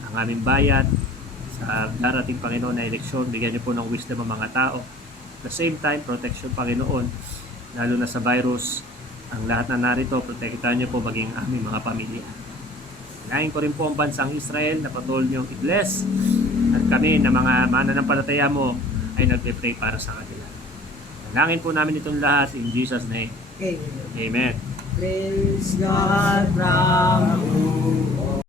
ang aming bayan, sa darating, Panginoon, na eleksyon. Bigyan niyo po ng wisdom ang mga tao. At the same time, protection, Panginoon, lalo na sa virus, ang lahat na narito, protektahan niyo po maging aming mga pamilya. Hinahin ko rin po ang bansang Israel na patuloy niyong i-bless at kami na mga mananampalataya mo ay nagpe-pray para sa kanila. Dalangin po namin itong lahat in Jesus' name. Amen. Amen. Praise God from whom